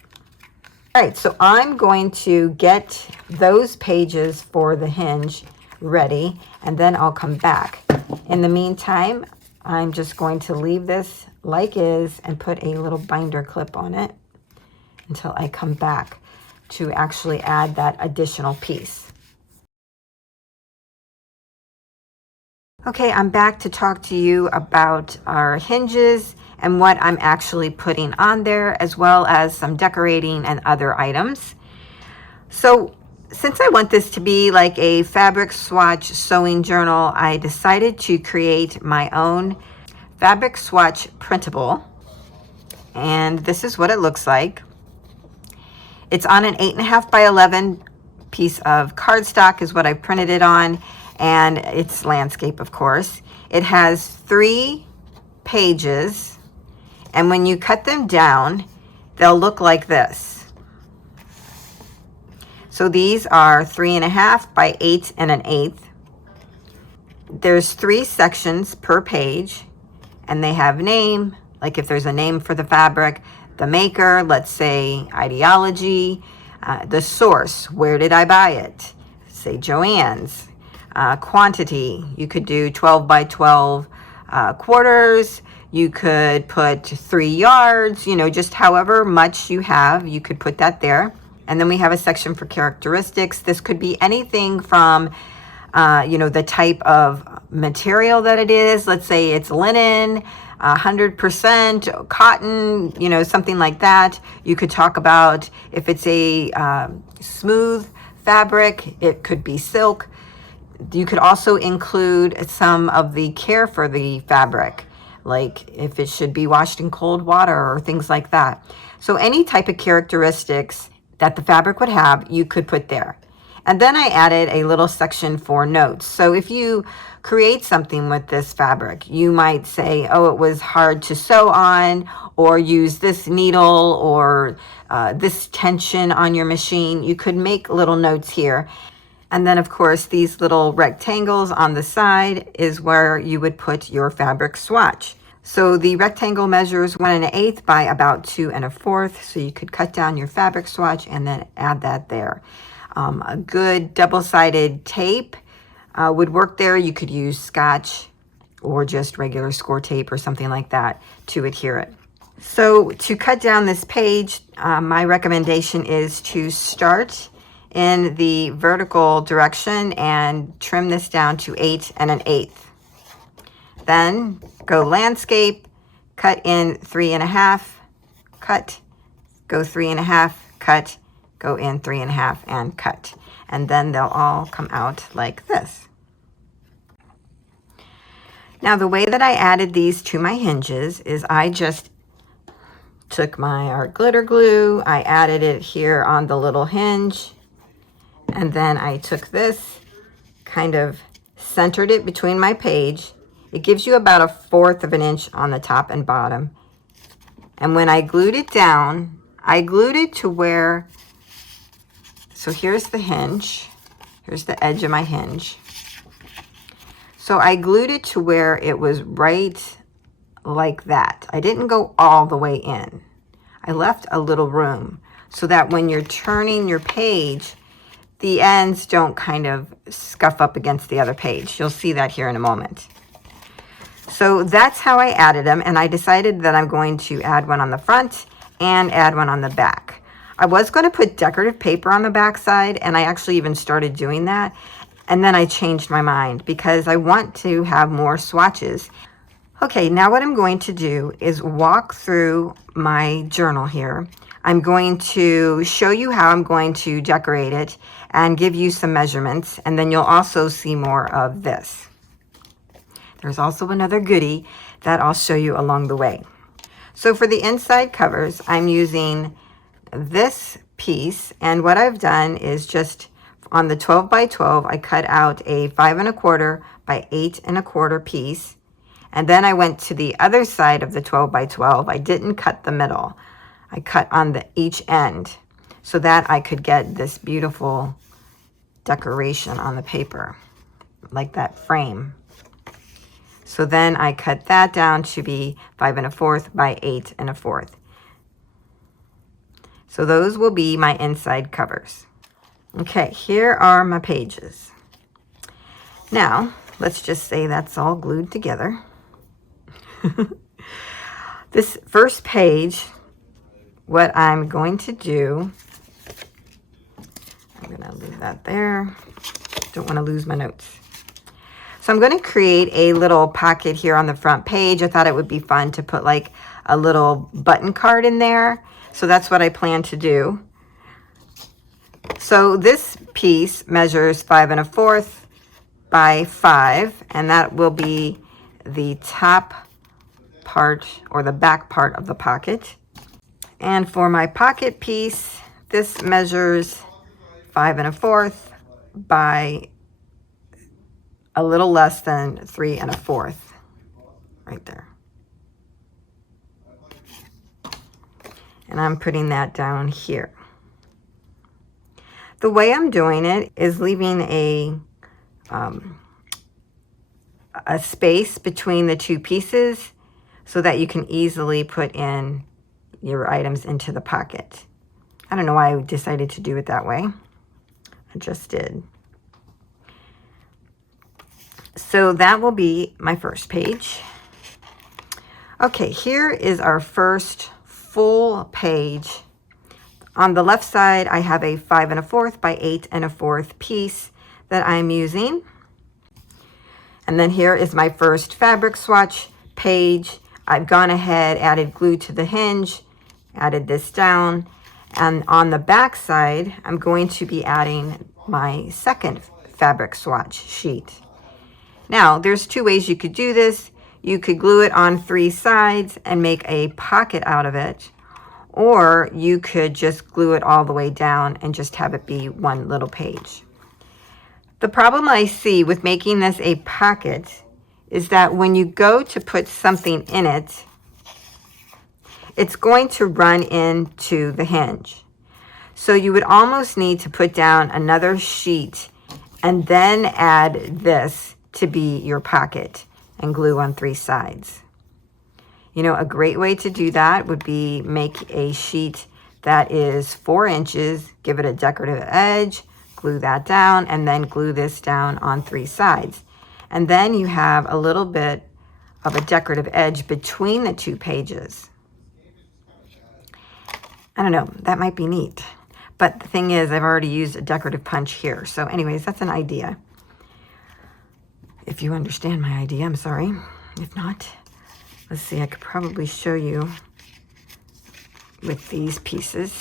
All right, so I'm going to get those pages for the hinge ready, and then I'll come back. In the meantime, I'm just going to leave this like is and put a little binder clip on it until I come back to actually add that additional piece. Okay, I'm back to talk to you about our hinges and what I'm actually putting on there, as well as some decorating and other items. So since I want this to be like a Fabric Swatch Sewing Journal, I decided to create my own Fabric Swatch printable. And this is what it looks like. It's on an 8.5 by 11 piece of cardstock is what I printed it on, and it's landscape, of course. It has 3 pages, and when you cut them down, they'll look like this. So these are 3.5 by 8 1/8. There's 3 sections per page, and they have name, like if there's a name for the fabric, the maker, let's say ideology, the source, where did I buy it? Say Joann's. Quantity, you could do 12 by 12 quarters. You could put 3 yards, you know, just however much you have, you could put that there. And then we have a section for characteristics. This could be anything from, you know, the type of material that it is. Let's say it's linen, 100% cotton, you know, something like that. You could talk about if it's a smooth fabric, it could be silk. You could also include some of the care for the fabric, like if it should be washed in cold water or things like that. So any type of characteristics that the fabric would have, you could put there. And then I added a little section for notes. So if you create something with this fabric, you might say, oh, it was hard to sew on, or use this needle, or this tension on your machine. You could make little notes here. And then, of course, these little rectangles on the side is where you would put your fabric swatch. So the rectangle measures 1 1/8 by about 2 1/4. So you could cut down your fabric swatch and then add that there. A good double-sided tape would work there. You could use Scotch or just regular score tape or something like that to adhere it. So to cut down this page, my recommendation is to start in the vertical direction and trim this down to 8 1/8. Then go landscape, cut in 3.5, cut, go 3.5, cut, go in 3.5 and cut. And then they'll all come out like this. Now the way that I added these to my hinges is I just took my art glitter glue, I added it here on the little hinge, and then I took this, kind of centered it between my page. It gives you about 1/4 of an inch on the top and bottom. And when I glued it down, I glued it to where, so here's the hinge, here's the edge of my hinge. So I glued it to where it was right like that. I didn't go all the way in. I left a little room so that when you're turning your page, the ends don't kind of scuff up against the other page. You'll see that here in a moment. So that's how I added them, and I decided that I'm going to add one on the front and add one on the back. I was going to put decorative paper on the back side, and I actually even started doing that, and then I changed my mind because I want to have more swatches. Okay, now what I'm going to do is walk through my journal here. I'm going to show you how I'm going to decorate it and give you some measurements, and then you'll also see more of this. There's also another goodie that I'll show you along the way. So for the inside covers, I'm using this piece, and what I've done is just on the 12 by 12, I cut out a 5 1/4 by 8 1/4 piece, and then I went to the other side of the 12 by 12. I didn't cut the middle. I cut on each end so that I could get this beautiful decoration on the paper, like that frame. So then I cut that down to be 5 1/4 by 8 1/4. So those will be my inside covers. Okay, here are my pages. Now, let's just say that's all glued together. This first page, what I'm going to do, I'm going to leave that there. Don't want to lose my notes. So I'm going to create a little pocket here on the front page. I thought it would be fun to put like a little button card in there. So that's what I plan to do. So this piece measures 5 1/4 by 5, and that will be the top part or the back part of the pocket. And for my pocket piece, this measures 5 1/4 by a little less than 3 1/4, right there. And I'm putting that down here. The way I'm doing it is leaving a space between the two pieces so that you can easily put in your items into the pocket. I don't know why I decided to do it that way. I just did. So that will be my first page. Okay, here is our first full page. On the left side, I have a 5 1/4 by 8 1/4 piece that I'm using. And then here is my first fabric swatch page. I've gone ahead, added glue to the hinge, added this down. And on the back side, I'm going to be adding my second fabric swatch sheet. Now, there's two ways you could do this. You could glue it on 3 sides and make a pocket out of it, or you could just glue it all the way down and just have it be one little page. The problem I see with making this a pocket is that when you go to put something in it, it's going to run into the hinge. So you would almost need to put down another sheet and then add this to be your pocket and glue on 3 sides. You know, a great way to do that would be make a sheet that is 4 inches, give it a decorative edge, glue that down, and then glue this down on 3 sides. And then you have a little bit of a decorative edge between the 2 pages. I don't know, that might be neat. But the thing is, I've already used a decorative punch here. So anyways, that's an idea. If you understand my idea, I'm sorry. If not, let's see, I could probably show you with these pieces.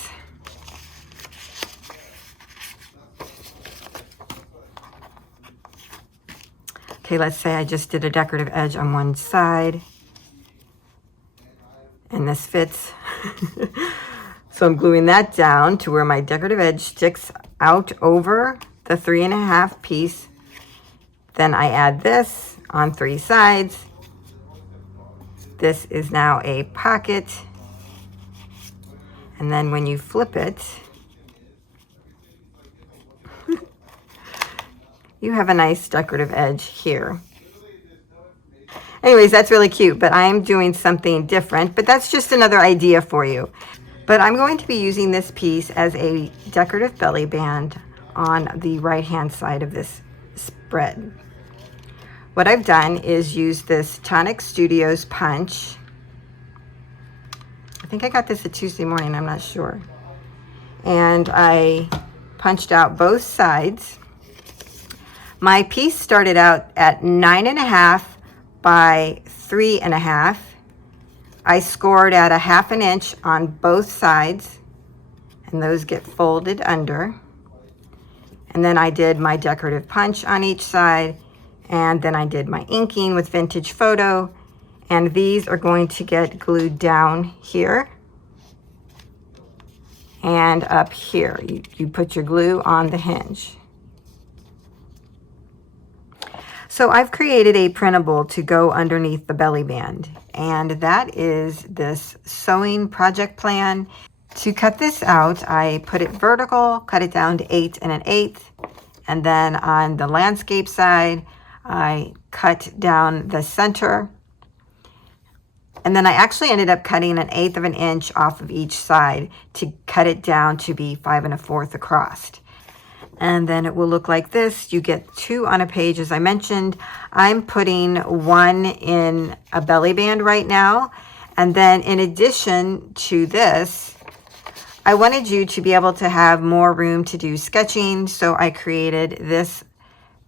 Okay, let's say I just did a decorative edge on one side and this fits. So I'm gluing that down to where my decorative edge sticks out over the 3 1/2 piece. Then I add this on 3 sides. This is now a pocket. And then when you flip it, you have a nice decorative edge here. Anyways, that's really cute, but I'm doing something different, but that's just another idea for you. But I'm going to be using this piece as a decorative belly band on the right-hand side of this spread. What I've done is use this Tonic Studios punch. I think I got this at Tuesday morning, I'm not sure. And I punched out both sides. My piece started out at 9 1/2 by 3 1/2. I scored at a 1/2 inch on both sides, and those get folded under. And then I did my decorative punch on each side, and then I did my inking with Vintage Photo, and these are going to get glued down here and up here. You put your glue on the hinge. So I've created a printable to go underneath the belly band, and that is this sewing project plan. To cut this out, I put it vertical, cut it down to 8 1/8, and then on the landscape side, I cut down the center, and then I actually ended up cutting 1/8 of an inch off of each side to cut it down to be 5 1/4 across. And then it will look like this. You get 2 on a page, as I mentioned. I'm putting 1 in a belly band right now. And then in addition to this, I wanted you to be able to have more room to do sketching. So I created this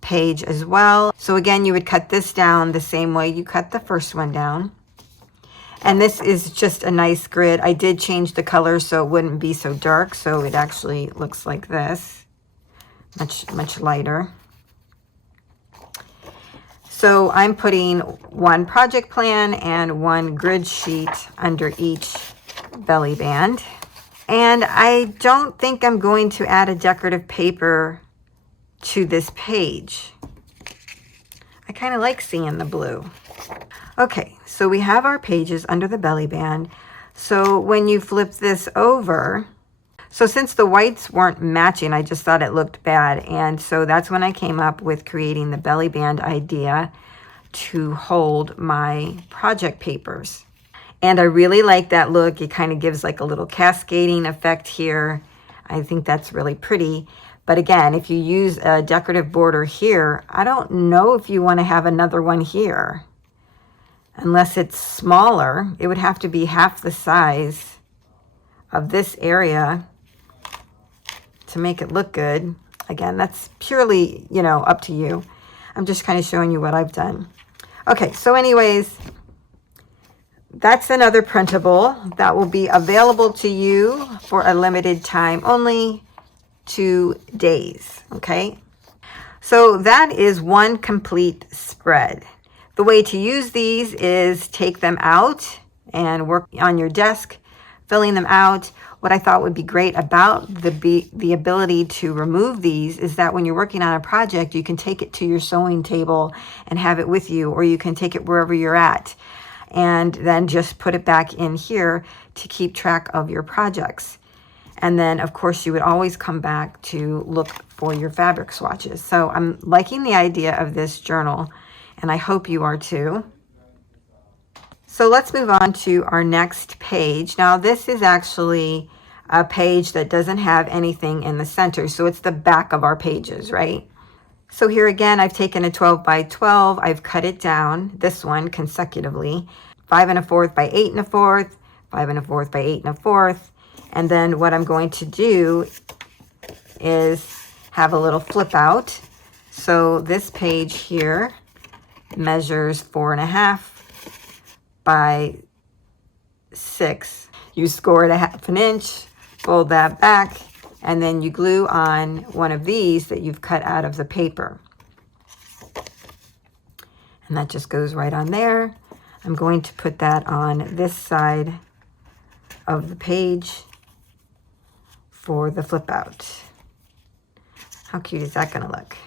page as well. So again, you would cut this down the same way you cut the first one down. And this is just a nice grid. I did change the color so it wouldn't be so dark. So it actually looks like this. Much lighter. So I'm putting 1 project plan and 1 grid sheet under each belly band. And I don't think I'm going to add a decorative paper to this page. I kind of like seeing the blue. Okay, so we have our pages under the belly band. So when you flip this over, So since the whites weren't matching, I just thought it looked bad. And so that's when I came up with creating the belly band idea to hold my project papers. And I really like that look. It kind of gives like a little cascading effect here. I think that's really pretty. But again, if you use a decorative border here, I don't know if you want to have another one here. Unless it's smaller, it would have to be half the size of this area to make it look good. Again, that's purely, you know, up to you. I'm just kind of showing you what I've done. Okay, so anyways, that's another printable that will be available to you for a limited time, only 2 days, okay? So that is one complete spread. The way to use these is take them out and work on your desk, filling them out. What I thought would be great about the ability to remove these is that when you're working on a project, you can take it to your sewing table and have it with you, or you can take it wherever you're at and then just put it back in here to keep track of your projects. And then, of course, you would always come back to look for your fabric swatches. So I'm liking the idea of this journal, and I hope you are too. So let's move on to our next page. Now, this is actually a page that doesn't have anything in the center, so it's the back of our pages, right? So here again, I've taken a 12 by 12, I've cut it down, this one consecutively, 5 1/4 by 8 1/4, 5 1/4 by 8 1/4. And then what I'm going to do is have a little flip out. So this page here measures 4 1/2 by 6. You score it 1/2 inch, fold that back, and then you glue on one of these that you've cut out of the paper. And that just goes right on there. I'm going to put that on this side of the page for the flip out. How cute is that going to look?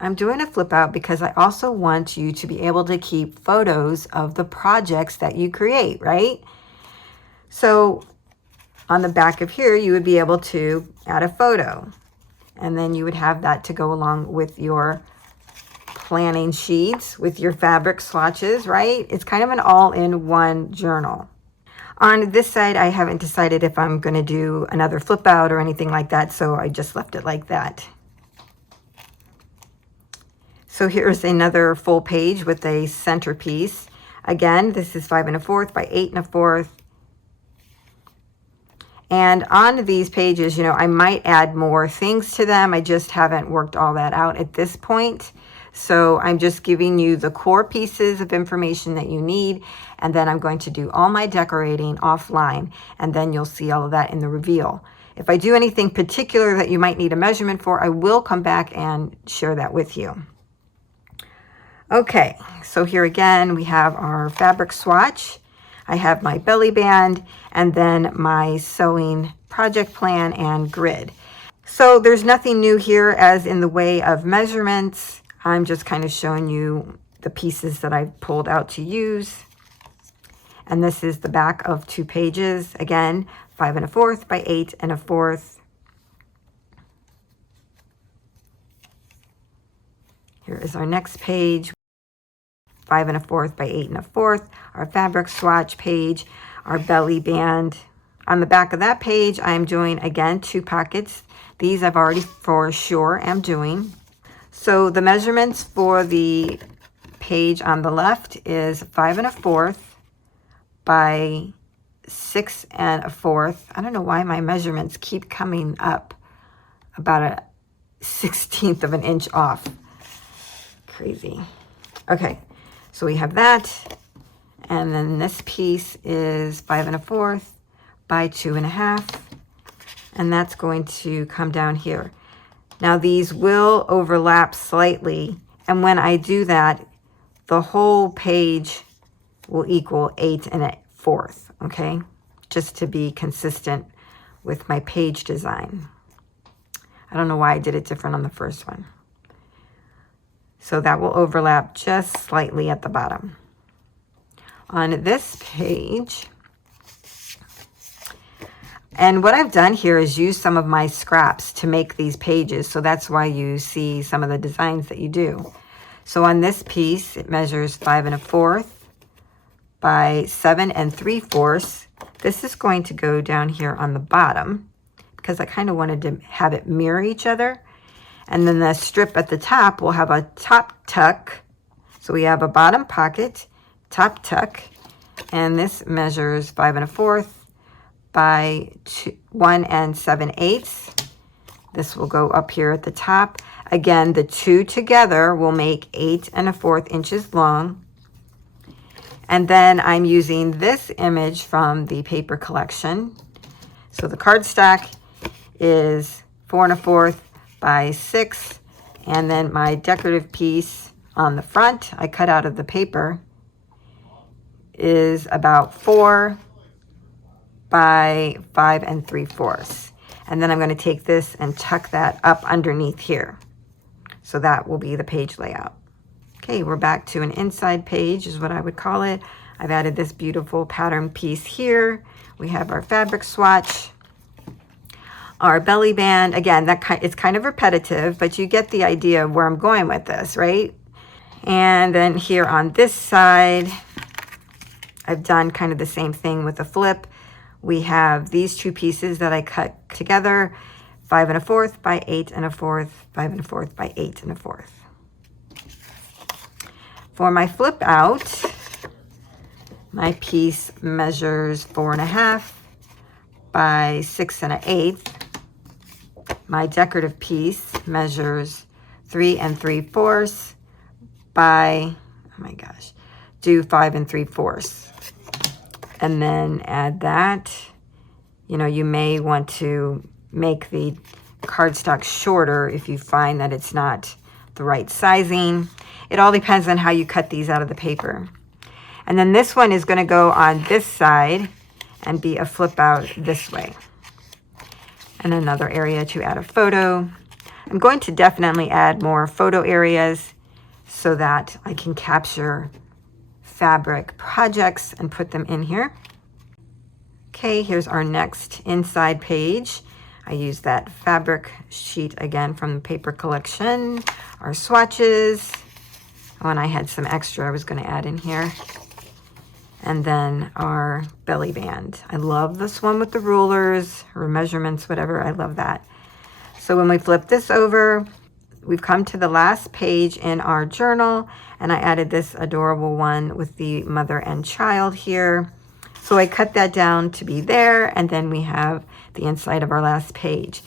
I'm doing a flip out because I also want you to be able to keep photos of the projects that you create, right? So on the back of here, you would be able to add a photo, and then you would have that to go along with your planning sheets, with your fabric swatches, right? It's kind of an all-in-one journal. On this side, I haven't decided if I'm going to do another flip out or anything like that, so I just left it like that. So here's another full page with a centerpiece. Again, this is 5 1/4 by 8 1/4. And on these pages, you know, I might add more things to them. I just haven't worked all that out at this point. So I'm just giving you the core pieces of information that you need. And then I'm going to do all my decorating offline. And then you'll see all of that in the reveal. If I do anything particular that you might need a measurement for, I will come back and share that with you. Okay, so here again, we have our fabric swatch. I have my belly band and then my sewing project plan and grid. So there's nothing new here as in the way of measurements. I'm just kind of showing you the pieces that I've pulled out to use. And this is the back of 2 pages. Again, 5 1/4 by 8 1/4. Here is our next page. 5 1/4 by 8 1/4, our fabric swatch page, our belly band. On the back of that page, I'm doing, again, 2 pockets. These I've already for sure am doing. So the measurements for the page on the left is 5 1/4 by 6 1/4. I don't know why my measurements keep coming up about a 1/16 of an inch off. Crazy. Okay. So we have that, and then this piece is 5 1/4 by 2 1/2, and that's going to come down here. Now these will overlap slightly, and when I do that, the whole page will equal 8 1/4, okay? Just to be consistent with my page design. I don't know why I did it different on the first one. So that will overlap just slightly at the bottom. On this page, And what I've done here is use some of my scraps to make these pages. So that's why you see some of the designs that you do. So on this piece, it measures 5 1/4 by 7 3/4. This is going to go down here on the bottom because I kind of wanted to have it mirror each other. And then the strip at the top will have a top tuck. So we have a bottom pocket, top tuck, and this measures 5 1/4 by 1 7/8. This will go up here at the top. Again, the two together will make 8 1/4 inches long. And then I'm using this image from the paper collection. So the cardstock is 4 1/4 by 6, and then my decorative piece on the front I cut out of the paper is about 4 by 5 3/4. And then I'm going to take this and tuck that up underneath here. So that will be the page layout. Okay, we're back to an inside page is what I would call it. I've added this beautiful pattern piece here. We have our fabric swatch, our belly band. Again, it's kind of repetitive, but you get the idea of where I'm going with this, right? And then here on this side, I've done kind of the same thing with the flip. We have these two pieces that I cut together, 5 1/4 by 8 1/4, 5 1/4 by 8 1/4. For my flip out, my piece measures 4 1/2 by 6 1/8. My decorative piece measures 3 3/4 by, oh my gosh, do 5 3/4. And then add that. You know, you may want to make the cardstock shorter if you find that it's not the right sizing. It all depends on how you cut these out of the paper. And then this one is going to go on this side and be a flip out this way. And another area to add a photo. I'm going to definitely add more photo areas so that I can capture fabric projects and put them in here. Okay, here's our next inside page. I use that fabric sheet again from the paper collection. Our swatches. Oh, and I had some extra I was going to add in here. And then our belly band. I love this one with the rulers or measurements, whatever. I love that. So when we flip this over, we've come to the last page in our journal, and I added this adorable one with the mother and child here. So I cut that down to be there, and then we have the inside of our last page.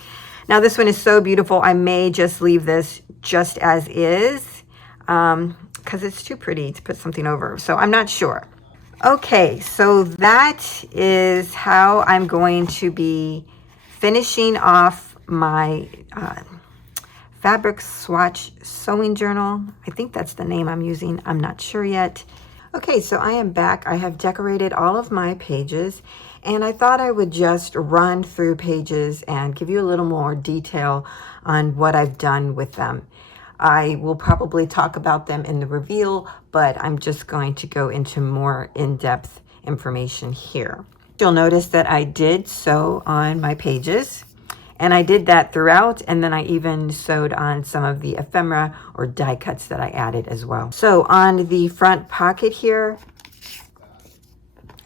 Now this one is so beautiful. I may just leave this just as is because it's too pretty to put something over. So I'm not sure. Okay, so that is how I'm going to be finishing off my Fabric Swatch Sewing Journal. I think that's the name I'm using. I'm not sure yet. Okay, so I am back. I have decorated all of my pages, and I thought I would just run through pages and give you a little more detail on what I've done with them. I will probably talk about them in the reveal, but I'm just going to go into more in-depth information here. You'll notice that I did sew on my pages, and I did that throughout, and then I even sewed on some of the ephemera or die cuts that I added as well. So on the front pocket here,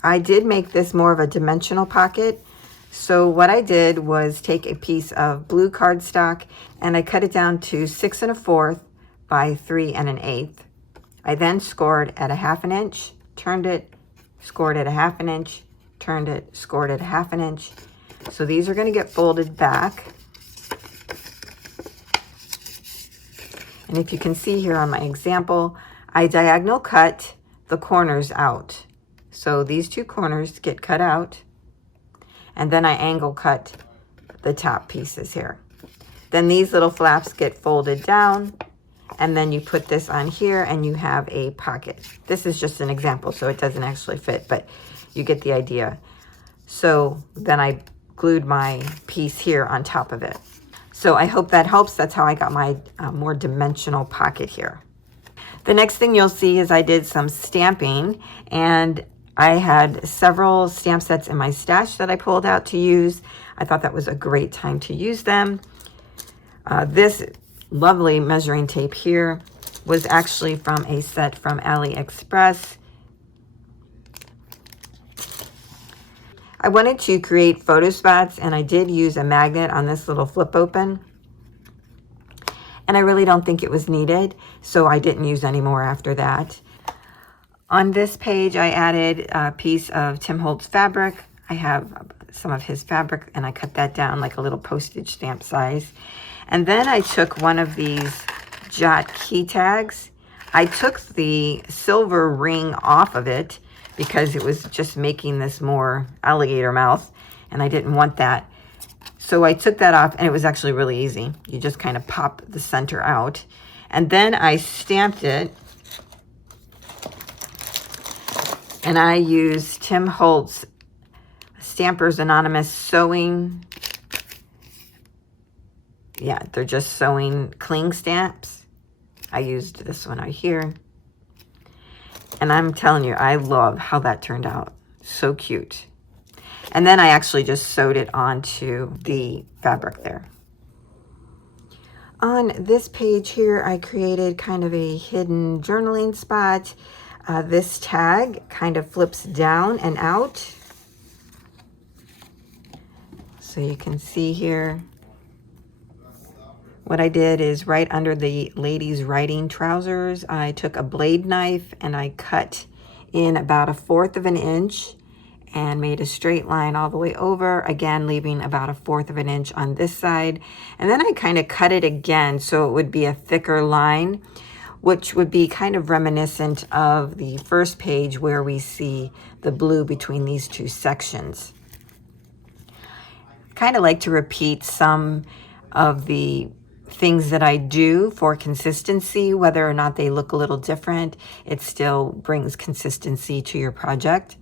I did make this more of a dimensional pocket. So what I did was take a piece of blue cardstock and I cut it down to 6 1/4 by 3 1/8. I then scored at a 1/2 inch, turned it, scored at a 1/2 inch, turned it, scored at a 1/2 inch. So these are going to get folded back. And if you can see here on my example, I diagonal cut the corners out. So these two corners get cut out. And then I angle cut the top pieces here. Then these little flaps get folded down, and then you put this on here and you have a pocket. This is just an example, so it doesn't actually fit, but you get the idea. So then I glued my piece here on top of it. So I hope that helps. That's how I got my more dimensional pocket here. The next thing you'll see is I did some stamping, and I had several stamp sets in my stash that I pulled out to use. I thought that was a great time to use them. This lovely measuring tape here was actually from a set from AliExpress. I wanted to create photo spots, and I did use a magnet on this little flip open. And I really don't think it was needed, so I didn't use any more after that. On this page, I added a piece of Tim Holtz fabric. I have some of his fabric, and I cut that down like a little postage stamp size. And then I took one of these Jacqs key tags. I took the silver ring off of it because it was just making this more alligator mouth, and I didn't want that. So I took that off, and it was actually really easy. You just kind of pop the center out. And then I stamped it, and I used Tim Holtz Stampers Anonymous Sewing. Yeah, they're just sewing cling stamps. I used this one right here. And I'm telling you, I love how that turned out. So cute. And then I actually just sewed it onto the fabric there. On this page here, I created kind of a hidden journaling spot. This tag kind of flips down and out. So you can see here, what I did is right under the ladies' riding trousers, I took a blade knife and I cut in about 1/4 of an inch and made a straight line all the way over, again leaving about 1/4 of an inch on this side. And then I kind of cut it again so it would be a thicker line, which would be kind of reminiscent of the first page where we see the blue between these two sections. Kind of like to repeat some of the things that I do for consistency, whether or not they look a little different, it still brings consistency to your project.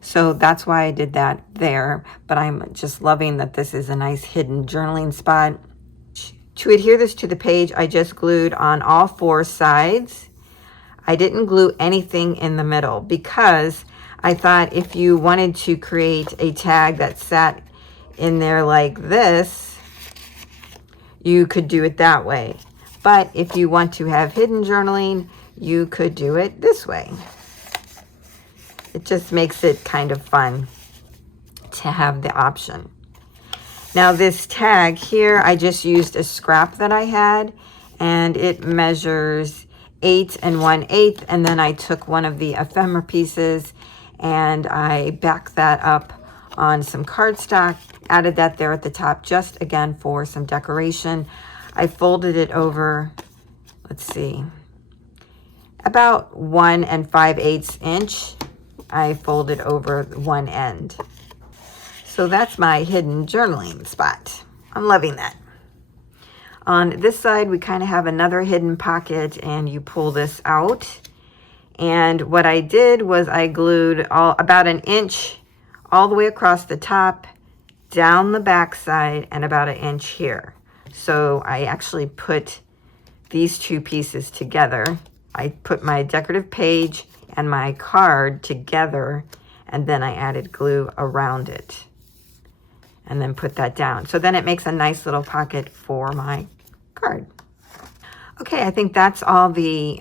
So that's why I did that there, but I'm just loving that this is a nice hidden journaling spot. To adhere this to the page, I just glued on all 4 sides. I didn't glue anything in the middle because I thought if you wanted to create a tag that sat in there like this, you could do it that way. But if you want to have hidden journaling, you could do it this way. It just makes it kind of fun to have the option. Now this tag here, I just used a scrap that I had, and it measures 8 1/8, and then I took one of the ephemera pieces and I backed that up on some cardstock, added that there at the top, just again for some decoration. I folded it over, let's see, about 1 5/8 inch. I folded over one end. So that's my hidden journaling spot. I'm loving that. On this side, we kind of have another hidden pocket, and you pull this out. And what I did was I glued about 1 inch all the way across the top, down the back side, and about 1 inch here. So I actually put these 2 pieces together. I put my decorative page and my card together, and then I added glue around it and then put that down. So then it makes a nice little pocket for my card. Okay, I think that's all the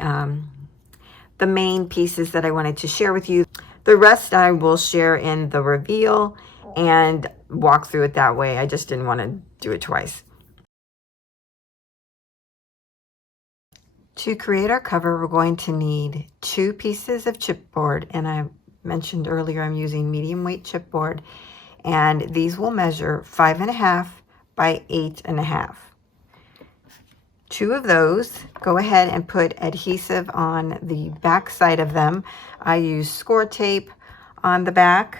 main pieces that I wanted to share with you. The rest I will share in the reveal and walk through it that way. I just didn't want to do it twice. To create our cover, we're going to need 2 pieces of chipboard, and I mentioned earlier I'm using medium weight chipboard, and these will measure 5.5 by 8.5. 2 of those, go ahead and put adhesive on the back side of them. I use score tape on the back.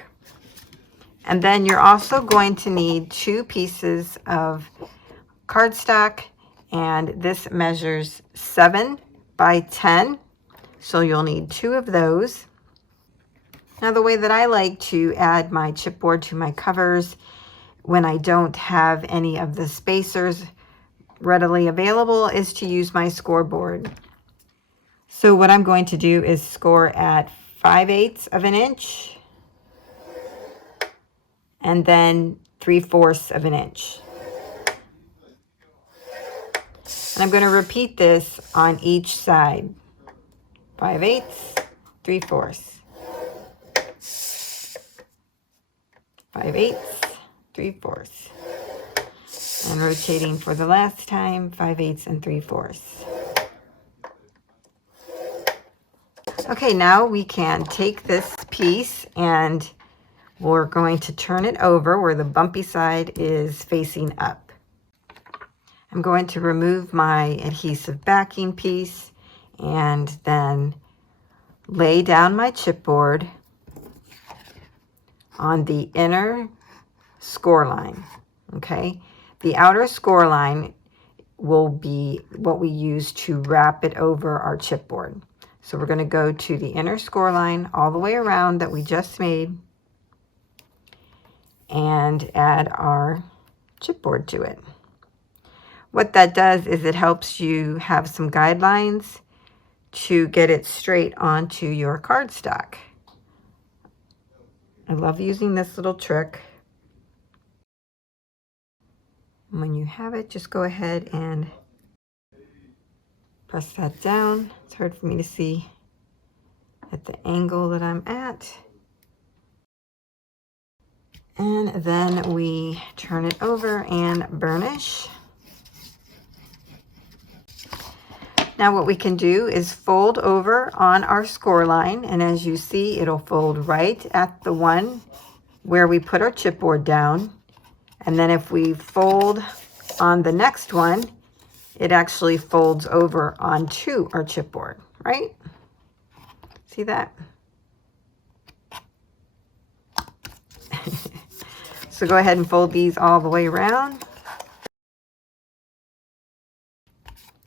And then you're also going to need 2 pieces of cardstock, and this measures 7 by 10. So you'll need 2 of those. Now the way that I like to add my chipboard to my covers when I don't have any of the spacers readily available is to use my scoreboard. So what I'm going to do is score at 5/8 of an inch, and then 3/4 of an inch. And I'm going to repeat this on each side. 5/8, 3/4. 5/8, 3/4. And rotating for the last time, 5/8 and 3/4. Okay, now we can take this piece and we're going to turn it over where the bumpy side is facing up. I'm going to remove my adhesive backing piece and then lay down my chipboard on the inner score line, okay? The outer score line will be what we use to wrap it over our chipboard. So we're going to go to the inner score line all the way around that we just made and add our chipboard to it. What that does is it helps you have some guidelines to get it straight onto your cardstock. I love using this little trick. When you have it, just go ahead and press that down. It's hard for me to see at the angle that I'm at. And then we turn it over and burnish. Now what we can do is fold over on our score line, and as you see, it'll fold right at the one where we put our chipboard down. And then if we fold on the next one, it actually folds over onto our chipboard, right? See that? So go ahead and fold these all the way around.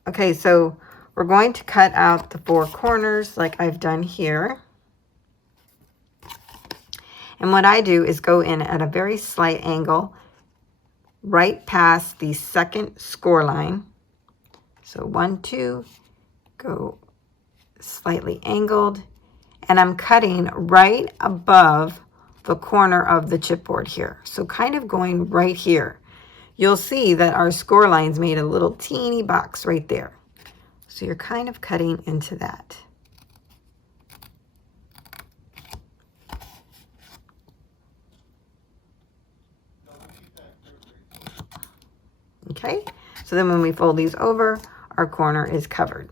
Okay, so we're going to cut out the 4 corners like I've done here. And what I do is go in at a very slight angle right past the second score line. So 1, 2, go slightly angled, and I'm cutting right above the corner of the chipboard here. So kind of going right here. You'll see that our score lines made a little teeny box right there. So you're kind of cutting into that. Okay, so then when we fold these over, our corner is covered.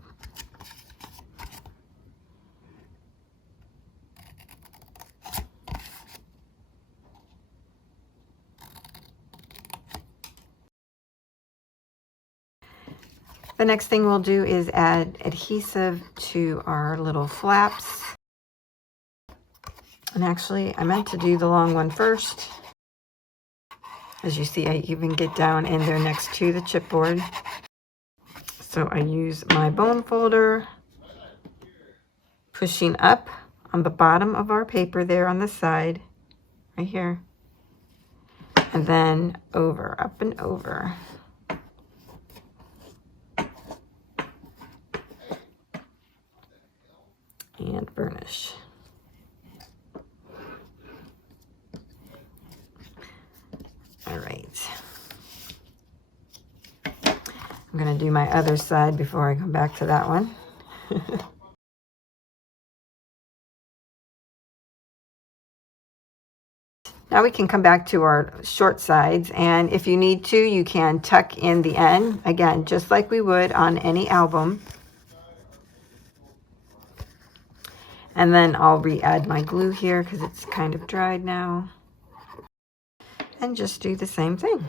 The next thing we'll do is add adhesive to our little flaps. And actually, I meant to do the long one first. As you see, I even get down in there next to the chipboard. So I use my bone folder, pushing up on the bottom of our paper there on the side, right here. And then over, up and over. And burnish. All right. I'm going to do my other side before I come back to that one. Now we can come back to our short sides, and if you need to, you can tuck in the end, again, just like we would on any album. And then I'll re-add my glue here because it's kind of dried now. And just do the same thing.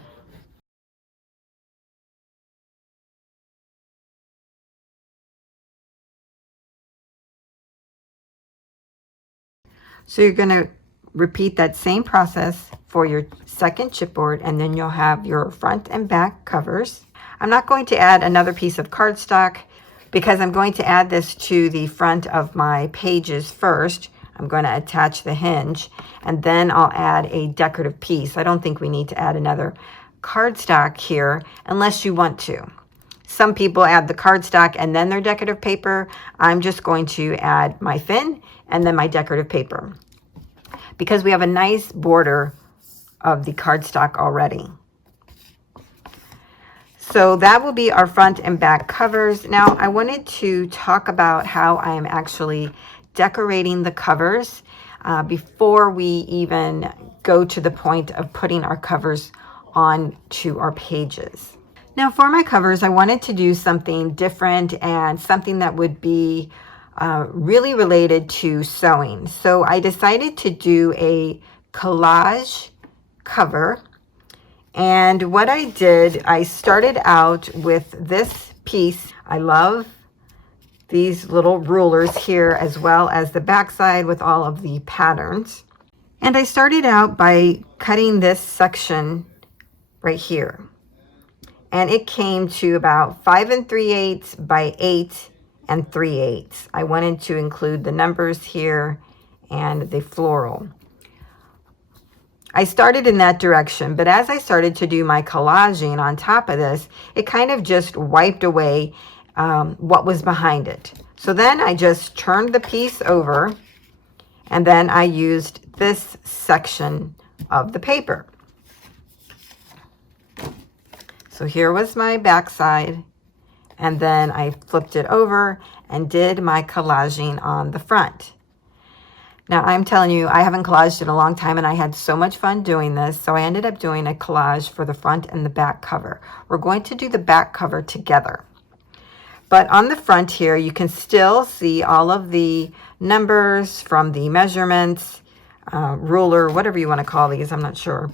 So you're going to repeat that same process for your second chipboard, and then you'll have your front and back covers. I'm not going to add another piece of cardstock because I'm going to add this to the front of my pages first. I'm going to attach the hinge, and then I'll add a decorative piece. I don't think we need to add another cardstock here unless you want to. Some people add the cardstock and then their decorative paper. I'm just going to add my fin and then my decorative paper because we have a nice border of the cardstock already. So that will be our front and back covers. Now I wanted to talk about how I am actually decorating the covers before we even go to the point of putting our covers on to our pages. Now for my covers, I wanted to do something different and something that would be really related to sewing. So I decided to do a collage cover. And what I did, I started out with this piece. I love these little rulers here, as well as the backside with all of the patterns. And I started out by cutting this section right here. And it came to about 5 3/8 by 8 3/8. I wanted to include the numbers here and the floral. I started in that direction, but as I started to do my collaging on top of this, it kind of just wiped away what was behind it. So then I just turned the piece over, and then I used this section of the paper. So here was my backside, and then I flipped it over and did my collaging on the front. Now, I'm telling you, I haven't collaged in a long time, and I had so much fun doing this. So I ended up doing a collage for the front and the back cover. We're going to do the back cover together. But on the front here, you can still see all of the numbers from the measurements, ruler, whatever you want to call these, I'm not sure.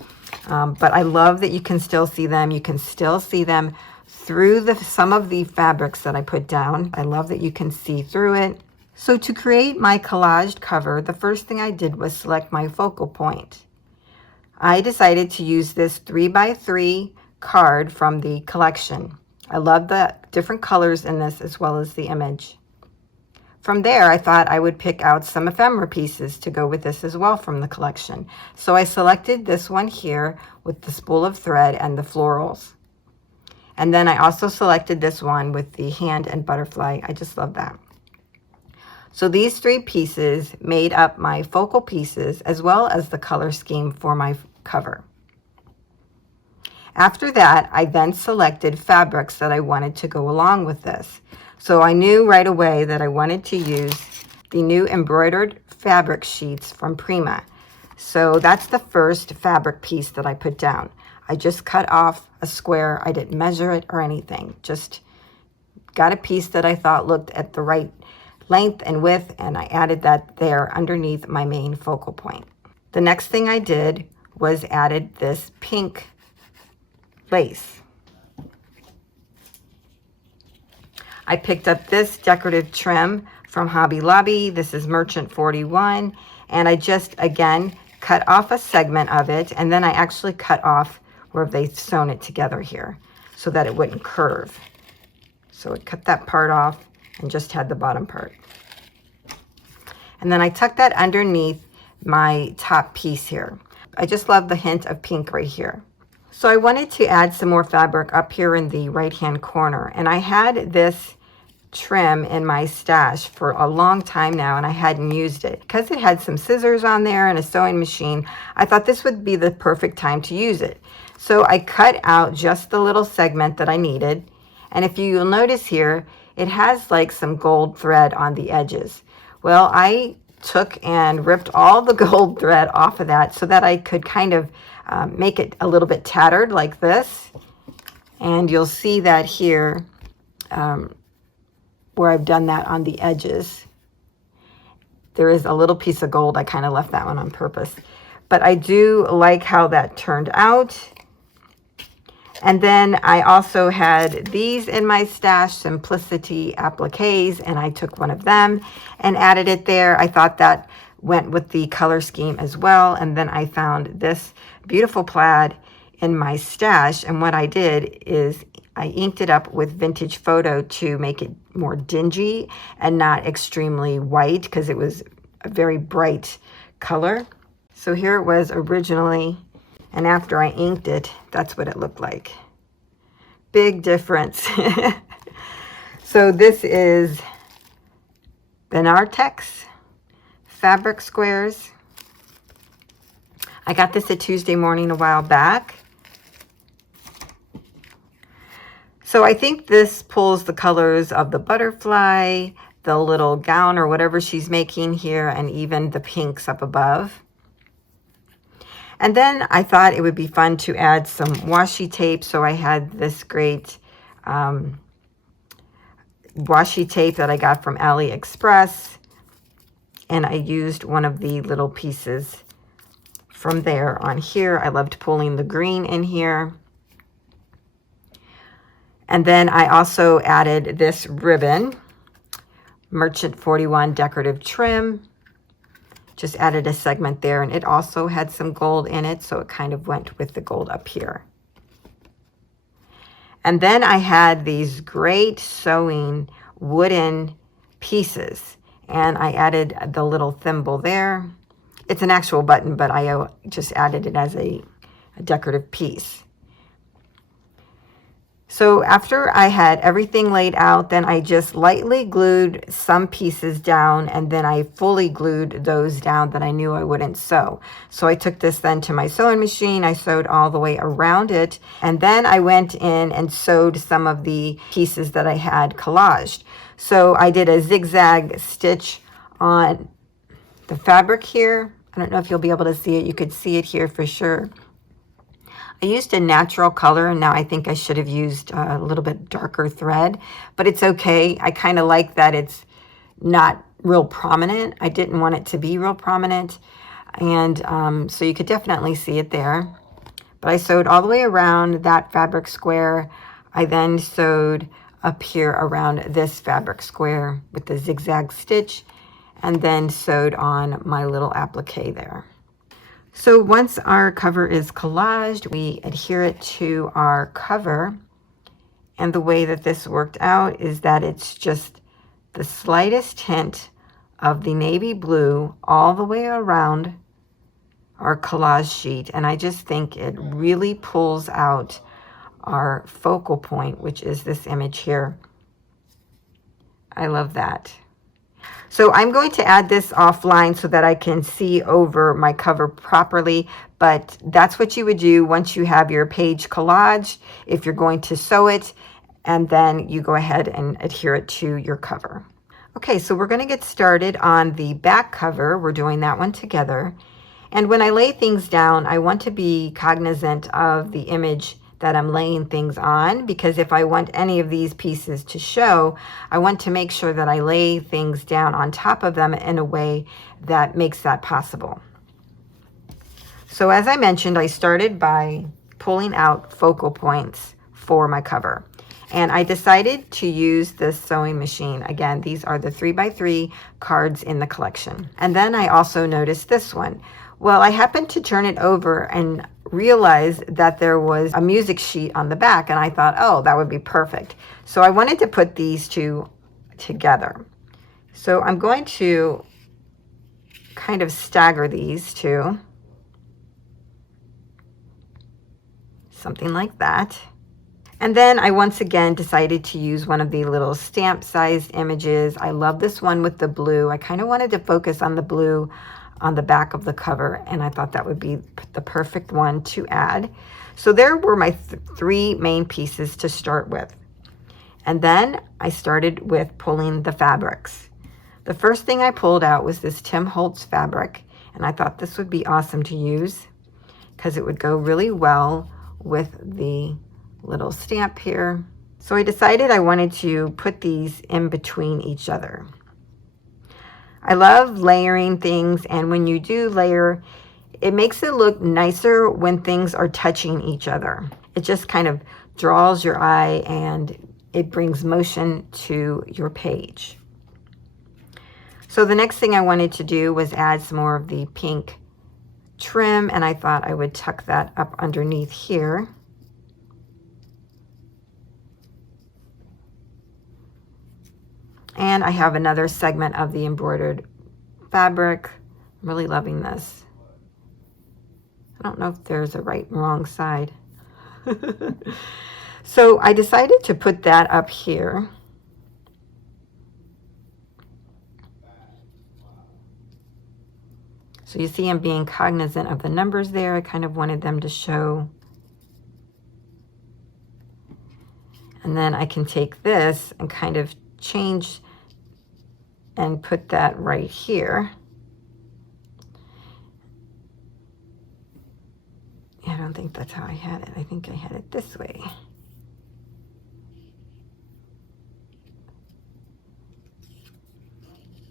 But I love that you can still see them. You can still see them through some of the fabrics that I put down. I love that you can see through it. So to create my collaged cover, the first thing I did was select my focal point. I decided to use this 3x3 card from the collection. I love the different colors in this as well as the image. From there, I thought I would pick out some ephemera pieces to go with this as well from the collection. So I selected this one here with the spool of thread and the florals. And then I also selected this one with the hand and butterfly. I just love that. So these 3 pieces made up my focal pieces as well as the color scheme for my cover. After that, I then selected fabrics that I wanted to go along with this. So I knew right away that I wanted to use the new embroidered fabric sheets from Prima. So that's the first fabric piece that I put down. I just cut off a square. I didn't measure it or anything. Just got a piece that I thought looked at the right length and width, and I added that there underneath my main focal point. The next thing I did was added this pink lace. I picked up this decorative trim from Hobby Lobby. This is Merchant 41, and I just again cut off a segment of it, and then I actually cut off where they've sewn it together here so that it wouldn't curve. So I cut that part off and just had the bottom part. And then I tucked that underneath my top piece here. I just love the hint of pink right here. So I wanted to add some more fabric up here in the right hand corner, and I had this trim in my stash for a long time now, and I hadn't used it. Because it had some scissors on there and a sewing machine, I thought this would be the perfect time to use it. So I cut out just the little segment that I needed, and if you'll notice here, it has like some gold thread on the edges. Well, I took and ripped all the gold thread off of that so that I could kind of make it a little bit tattered like this. And you'll see that here where I've done that on the edges. There is a little piece of gold. I kind of left that one on purpose. But I do like how that turned out. And then I also had these in my stash, Simplicity appliques, and I took one of them and added it there. I thought that went with the color scheme as well. And then I found this beautiful plaid in my stash, and what I did is I inked it up with Vintage Photo to make it more dingy and not extremely white because it was a very bright color. So here it was originally, and after I inked it, that's what it looked like. Big difference. So this is Benartex fabric squares. I got this at Tuesday Morning a while back. So I think this pulls the colors of the butterfly, the little gown or whatever she's making here, and even the pinks up above. And then I thought it would be fun to add some washi tape. So I had this great washi tape that I got from AliExpress. And I used one of the little pieces from there on here. I loved pulling the green in here. And then I also added this ribbon, Merchant 41 decorative trim. Just added a segment there, and it also had some gold in it, so it kind of went with the gold up here. And then I had these great sewing wooden pieces, and I added the little thimble there. It's an actual button, but I just added it as a decorative piece. So after I had everything laid out, then I just lightly glued some pieces down, and then I fully glued those down that I knew I wouldn't sew. So I took this then to my sewing machine. I sewed all the way around it, and then I went in and sewed some of the pieces that I had collaged. So I did a zigzag stitch on the fabric here. I don't know if you'll be able to see it. You could see it here for sure. I used a natural color, and now I think I should have used a little bit darker thread, but it's okay. I kind of like that it's not real prominent. I didn't want it to be real prominent, and so you could definitely see it there. But I sewed all the way around that fabric square. I then sewed up here around this fabric square with the zigzag stitch, and then sewed on my little applique there. So once our cover is collaged, we adhere it to our cover. And the way that this worked out is that it's just the slightest hint of the navy blue all the way around our collage sheet. And I just think it really pulls out our focal point, which is this image here. I love that. So I'm going to add this offline so that I can see over my cover properly, but that's what you would do once you have your page collaged, if you're going to sew it, and then you go ahead and adhere it to your cover. Okay, so we're going to get started on the back cover. We're doing that one together. And when I lay things down, I want to be cognizant of the image that I'm laying things on, because if I want any of these pieces to show, I want to make sure that I lay things down on top of them in a way that makes that possible. So as I mentioned, I started by pulling out focal points for my cover. And I decided to use this sewing machine. Again, these are the 3x3 cards in the collection. And then I also noticed this one. Well, I happened to turn it over and realized that there was a music sheet on the back, and I thought, oh, that would be perfect. So I wanted to put these two together. So I'm going to kind of stagger these two. Something like that. And then I once again decided to use one of the little stamp-sized images. I love this one with the blue. I kind of wanted to focus on the blue on the back of the cover, and I thought that would be the perfect one to add. So there were my three main pieces to start with. And then I started with pulling the fabrics. The first thing I pulled out was this Tim Holtz fabric, and I thought this would be awesome to use because it would go really well with the little stamp here. So I decided I wanted to put these in between each other. I love layering things, and when you do layer, it makes it look nicer when things are touching each other. It just kind of draws your eye and it brings motion to your page. So the next thing I wanted to do was add some more of the pink trim, and I thought I would tuck that up underneath here. And I have another segment of the embroidered fabric. I'm really loving this. I don't know if there's a right and wrong side. So I decided to put that up here. So you see I'm being cognizant of the numbers there. I kind of wanted them to show. And then I can take this and kind of change and put that right here. I don't think that's how I had it. I think I had it this way.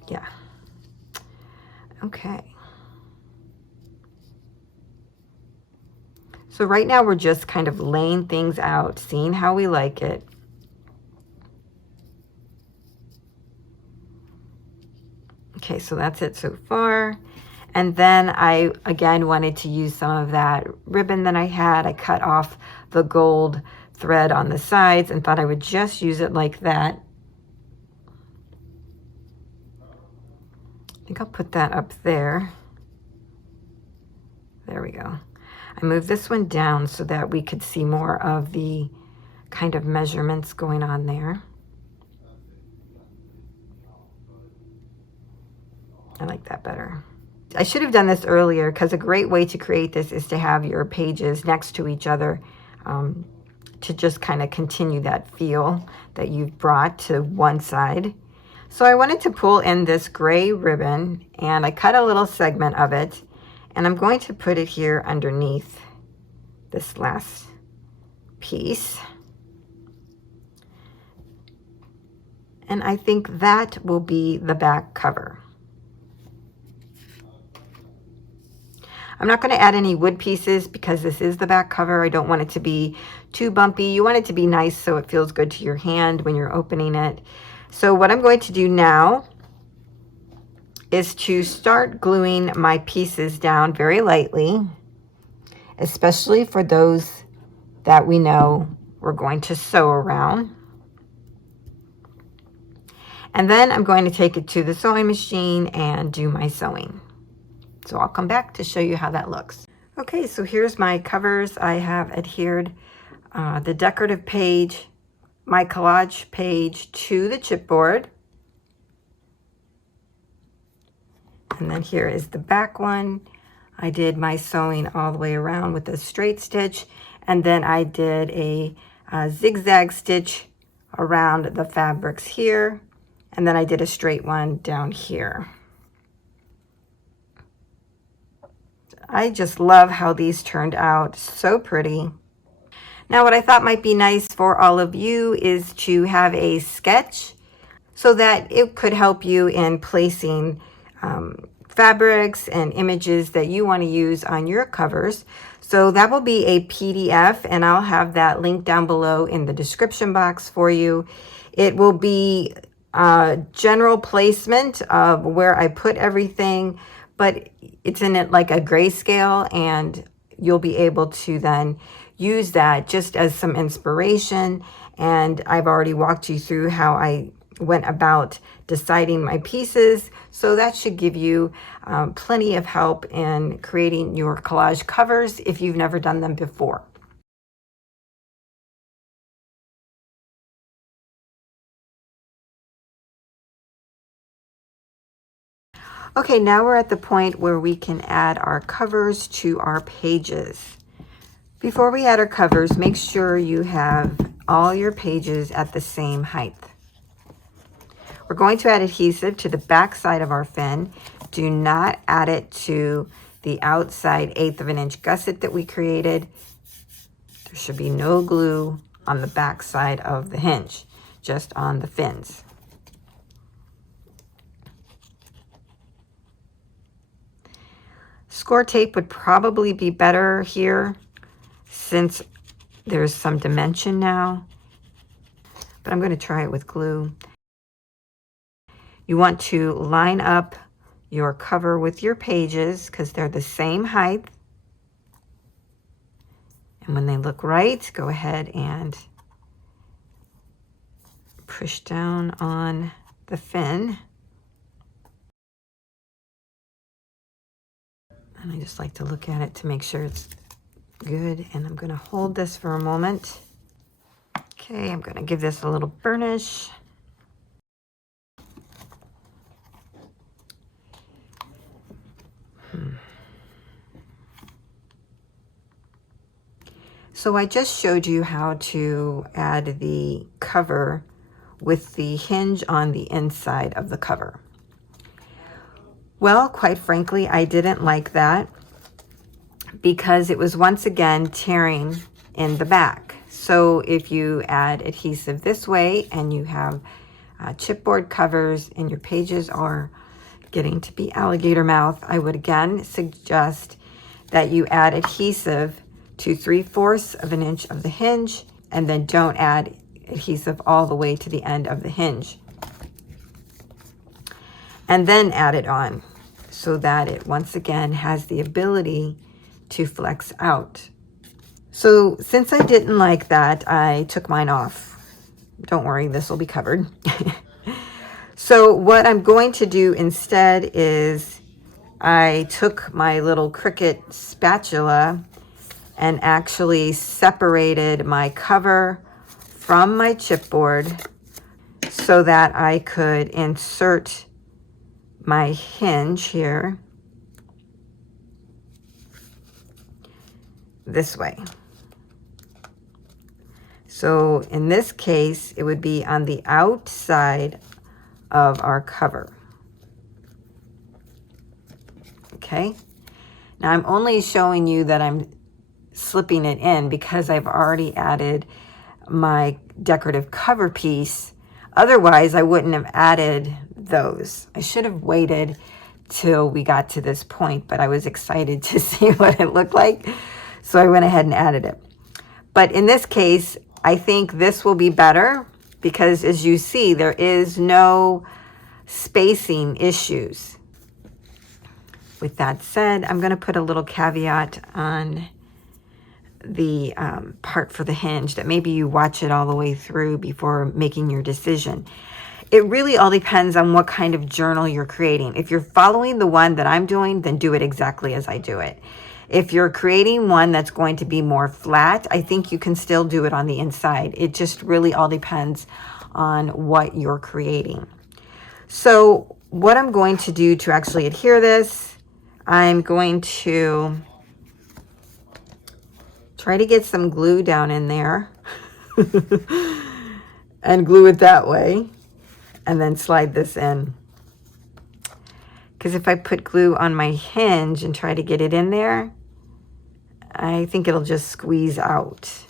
Yeah. Okay. So right now we're just kind of laying things out, seeing how we like it. Okay, so that's it so far. And then I, again, wanted to use some of that ribbon that I had. I cut off the gold thread on the sides and thought I would just use it like that. I think I'll put that up there. There we go. I moved this one down so that we could see more of the kind of measurements going on there. I like that better. I should have done this earlier because a great way to create this is to have your pages next to each other to just kind of continue that feel that you've brought to one side. So I wanted to pull in this gray ribbon and I cut a little segment of it and I'm going to put it here underneath this last piece. And I think that will be the back cover. I'm not going to add any wood pieces because this is the back cover. I don't want it to be too bumpy. You want it to be nice so it feels good to your hand when you're opening it. So what I'm going to do now is to start gluing my pieces down very lightly, especially for those that we know we're going to sew around. And then I'm going to take it to the sewing machine and do my sewing. So I'll come back to show you how that looks. Okay, so here's my covers. I have adhered the decorative page, my collage page to the chipboard. And then here is the back one. I did my sewing all the way around with a straight stitch. And then I did a zigzag stitch around the fabrics here. And then I did a straight one down here. I just love how these turned out. So pretty. Now what I thought might be nice for all of you is to have a sketch so that it could help you in placing fabrics and images that you want to use on your covers. So that will be a PDF and I'll have that link down below in the description box for you. It will be general placement of where I put everything, but it's in it like a grayscale and you'll be able to then use that just as some inspiration. And I've already walked you through how I went about deciding my pieces. So that should give you plenty of help in creating your collage covers if you've never done them before. Okay, now we're at the point where we can add our covers to our pages. Before we add our covers, make sure you have all your pages at the same height. We're going to add adhesive to the back side of our fin. Do not add it to the outside 1/8 of an inch gusset that we created. There should be no glue on the back side of the hinge, just on the fins. Score tape would probably be better here since there's some dimension now, but I'm going to try it with glue. You want to line up your cover with your pages because they're the same height. And when they look right, go ahead and push down on the fin. And I just like to look at it to make sure it's good. And I'm going to hold this for a moment. Okay, I'm going to give this a little burnish. So I just showed you how to add the cover with the hinge on the inside of the cover. Well, quite frankly, I didn't like that because it was once again tearing in the back. So if you add adhesive this way and you have chipboard covers and your pages are getting to be alligator mouth, I would again suggest that you add adhesive to 3/4 of an inch of the hinge, and then don't add adhesive all the way to the end of the hinge. And then add it on so that it once again has the ability to flex out. So since I didn't like that, I took mine off. Don't worry, this will be covered. So what I'm going to do instead is I took my little Cricut spatula and actually separated my cover from my chipboard so that I could insert my hinge here this way. So in this case, it would be on the outside of our cover. Okay. Now I'm only showing you that I'm slipping it in because I've already added my decorative cover piece. Otherwise, I wouldn't have added those. I should have waited till we got to this point, but I was excited to see what it looked like. So I went ahead and added it. But in this case, I think this will be better because as you see, there is no spacing issues. With that said, I'm going to put a little caveat on the part for the hinge that maybe you watch it all the way through before making your decision. It really all depends on what kind of journal you're creating. If you're following the one that I'm doing, then do it exactly as I do it. If you're creating one that's going to be more flat, I think you can still do it on the inside. It just really all depends on what you're creating. So what I'm going to do to actually adhere this, I'm going to try to get some glue down in there and glue it that way, and then slide this in. Because if I put glue on my hinge and try to get it in there, I think it'll just squeeze out.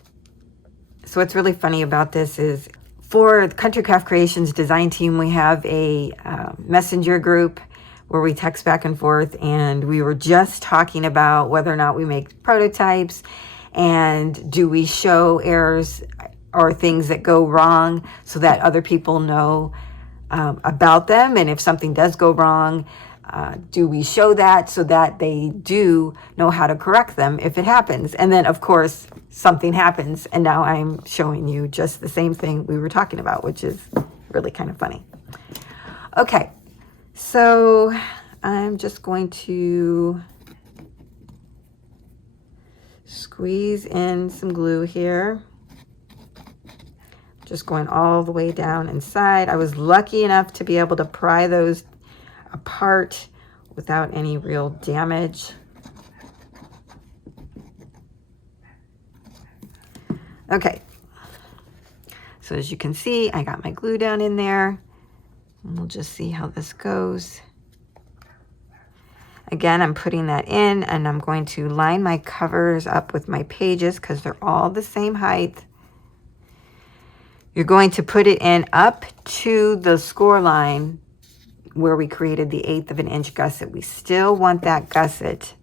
So what's really funny about this is for the Country Craft Creations design team, we have a messenger group where we text back and forth, and we were just talking about whether or not we make prototypes and do we show errors or things that go wrong so that other people know about them, and if something does go wrong, do we show that so that they do know how to correct them if it happens. And then of course something happens, and now I'm showing you just the same thing we were talking about, which is really kind of funny. Okay, so I'm just going to squeeze in some glue here. Just going all the way down inside. I was lucky enough to be able to pry those apart without any real damage. Okay, so as you can see, I got my glue down in there, and we'll just see how this goes. Again, I'm putting that in, and I'm going to line my covers up with my pages because they're all the same height. You're going to put it in up to the score line where we created the 1/8 of an inch gusset. We still want that gusset.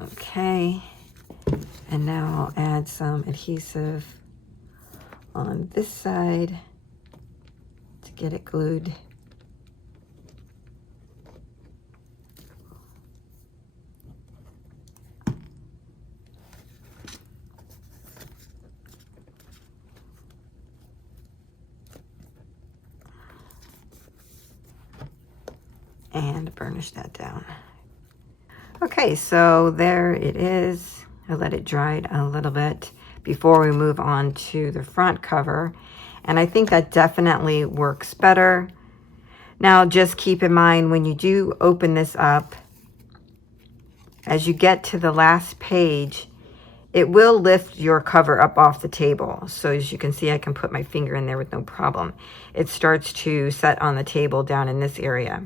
Okay, and now I'll add some adhesive on this side to get it glued. and burnish that down. Okay, so there it is. I let it dry a little bit before we move on to the front cover. And I think that definitely works better. Now, just keep in mind when you do open this up, as you get to the last page, it will lift your cover up off the table. So as you can see, I can put my finger in there with no problem. It starts to set on the table down in this area.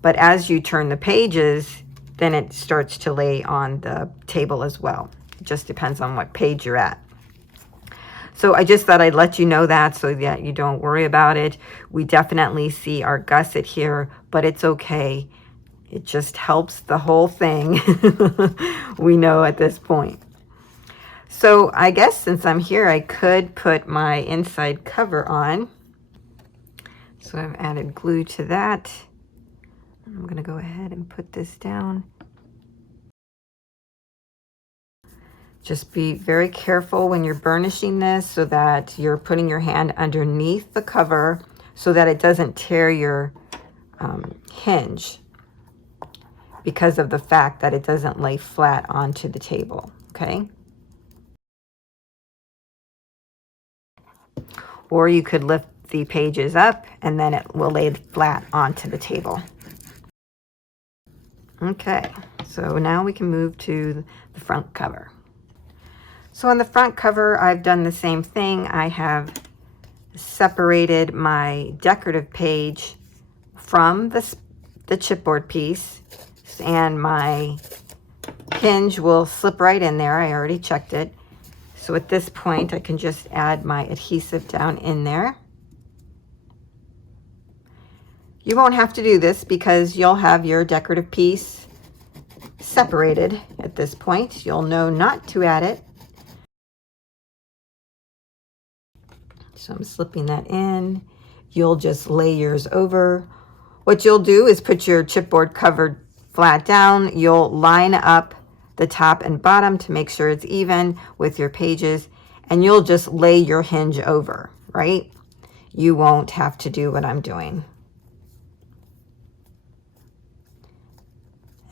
But as you turn the pages, then it starts to lay on the table as well. It just depends on what page you're at. So I just thought I'd let you know that so that you don't worry about it. We definitely see our gusset here, but it's okay. It just helps the whole thing. We know at this point. So I guess since I'm here, I could put my inside cover on. So I've added glue to that. I'm going to go ahead and put this down. Just be very careful when you're burnishing this so that you're putting your hand underneath the cover so that it doesn't tear your hinge because of the fact that it doesn't lay flat onto the table, okay? Or you could lift the pages up and then it will lay flat onto the table. Okay, so now we can move to the front cover. So on the front cover, I've done the same thing. I have separated my decorative page from the chipboard piece, and my hinge will slip right in there. I already checked it. So at this point, I can just add my adhesive down in there. You won't have to do this because you'll have your decorative piece separated at this point. You'll know not to add it. So I'm slipping that in. You'll just lay yours over. What you'll do is put your chipboard covered flat down. You'll line up the top and bottom to make sure it's even with your pages, and you'll just lay your hinge over, right? You won't have to do what I'm doing.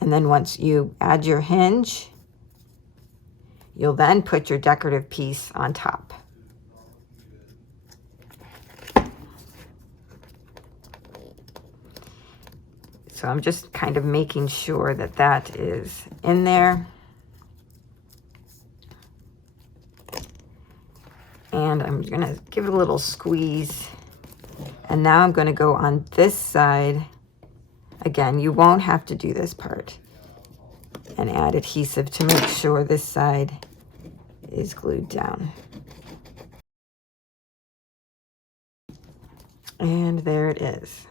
And then once you add your hinge, you'll then put your decorative piece on top. So I'm just kind of making sure that that is in there. And I'm gonna give it a little squeeze. And now I'm gonna go on this side. Again, you won't have to do this part. And add adhesive to make sure this side is glued down. And there it is.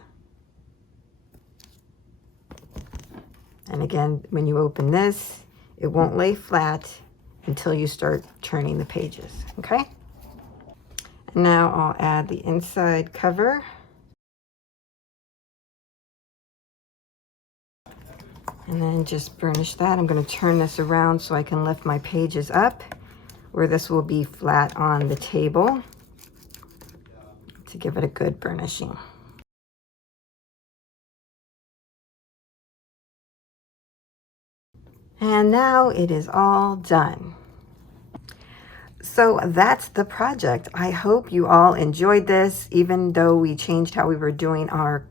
And again, when you open this, it won't lay flat until you start turning the pages, okay? And now I'll add the inside cover. And then just burnish that. I'm going to turn this around so I can lift my pages up where this will be flat on the table to give it a good burnishing. And now it is all done. So that's the project. I hope you all enjoyed this, even though we changed how we were doing our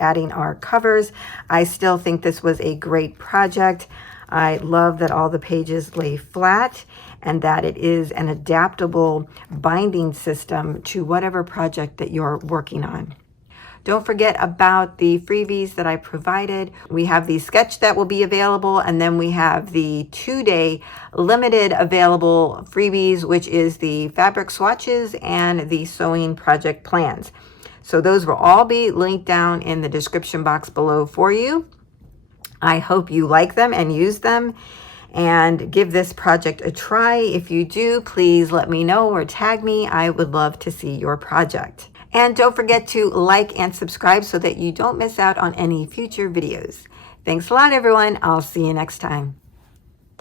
adding our covers. I still think this was a great project. I love that all the pages lay flat and that it is an adaptable binding system to whatever project that you're working on. Don't forget about the freebies that I provided. We have the sketch that will be available, and then we have the 2-day limited available freebies, which is the fabric swatches and the sewing project plans. So those will all be linked down in the description box below for you. I hope you like them and use them and give this project a try. If you do, please let me know or tag me. I would love to see your project. And don't forget to like and subscribe so that you don't miss out on any future videos. Thanks a lot, everyone. I'll see you next time.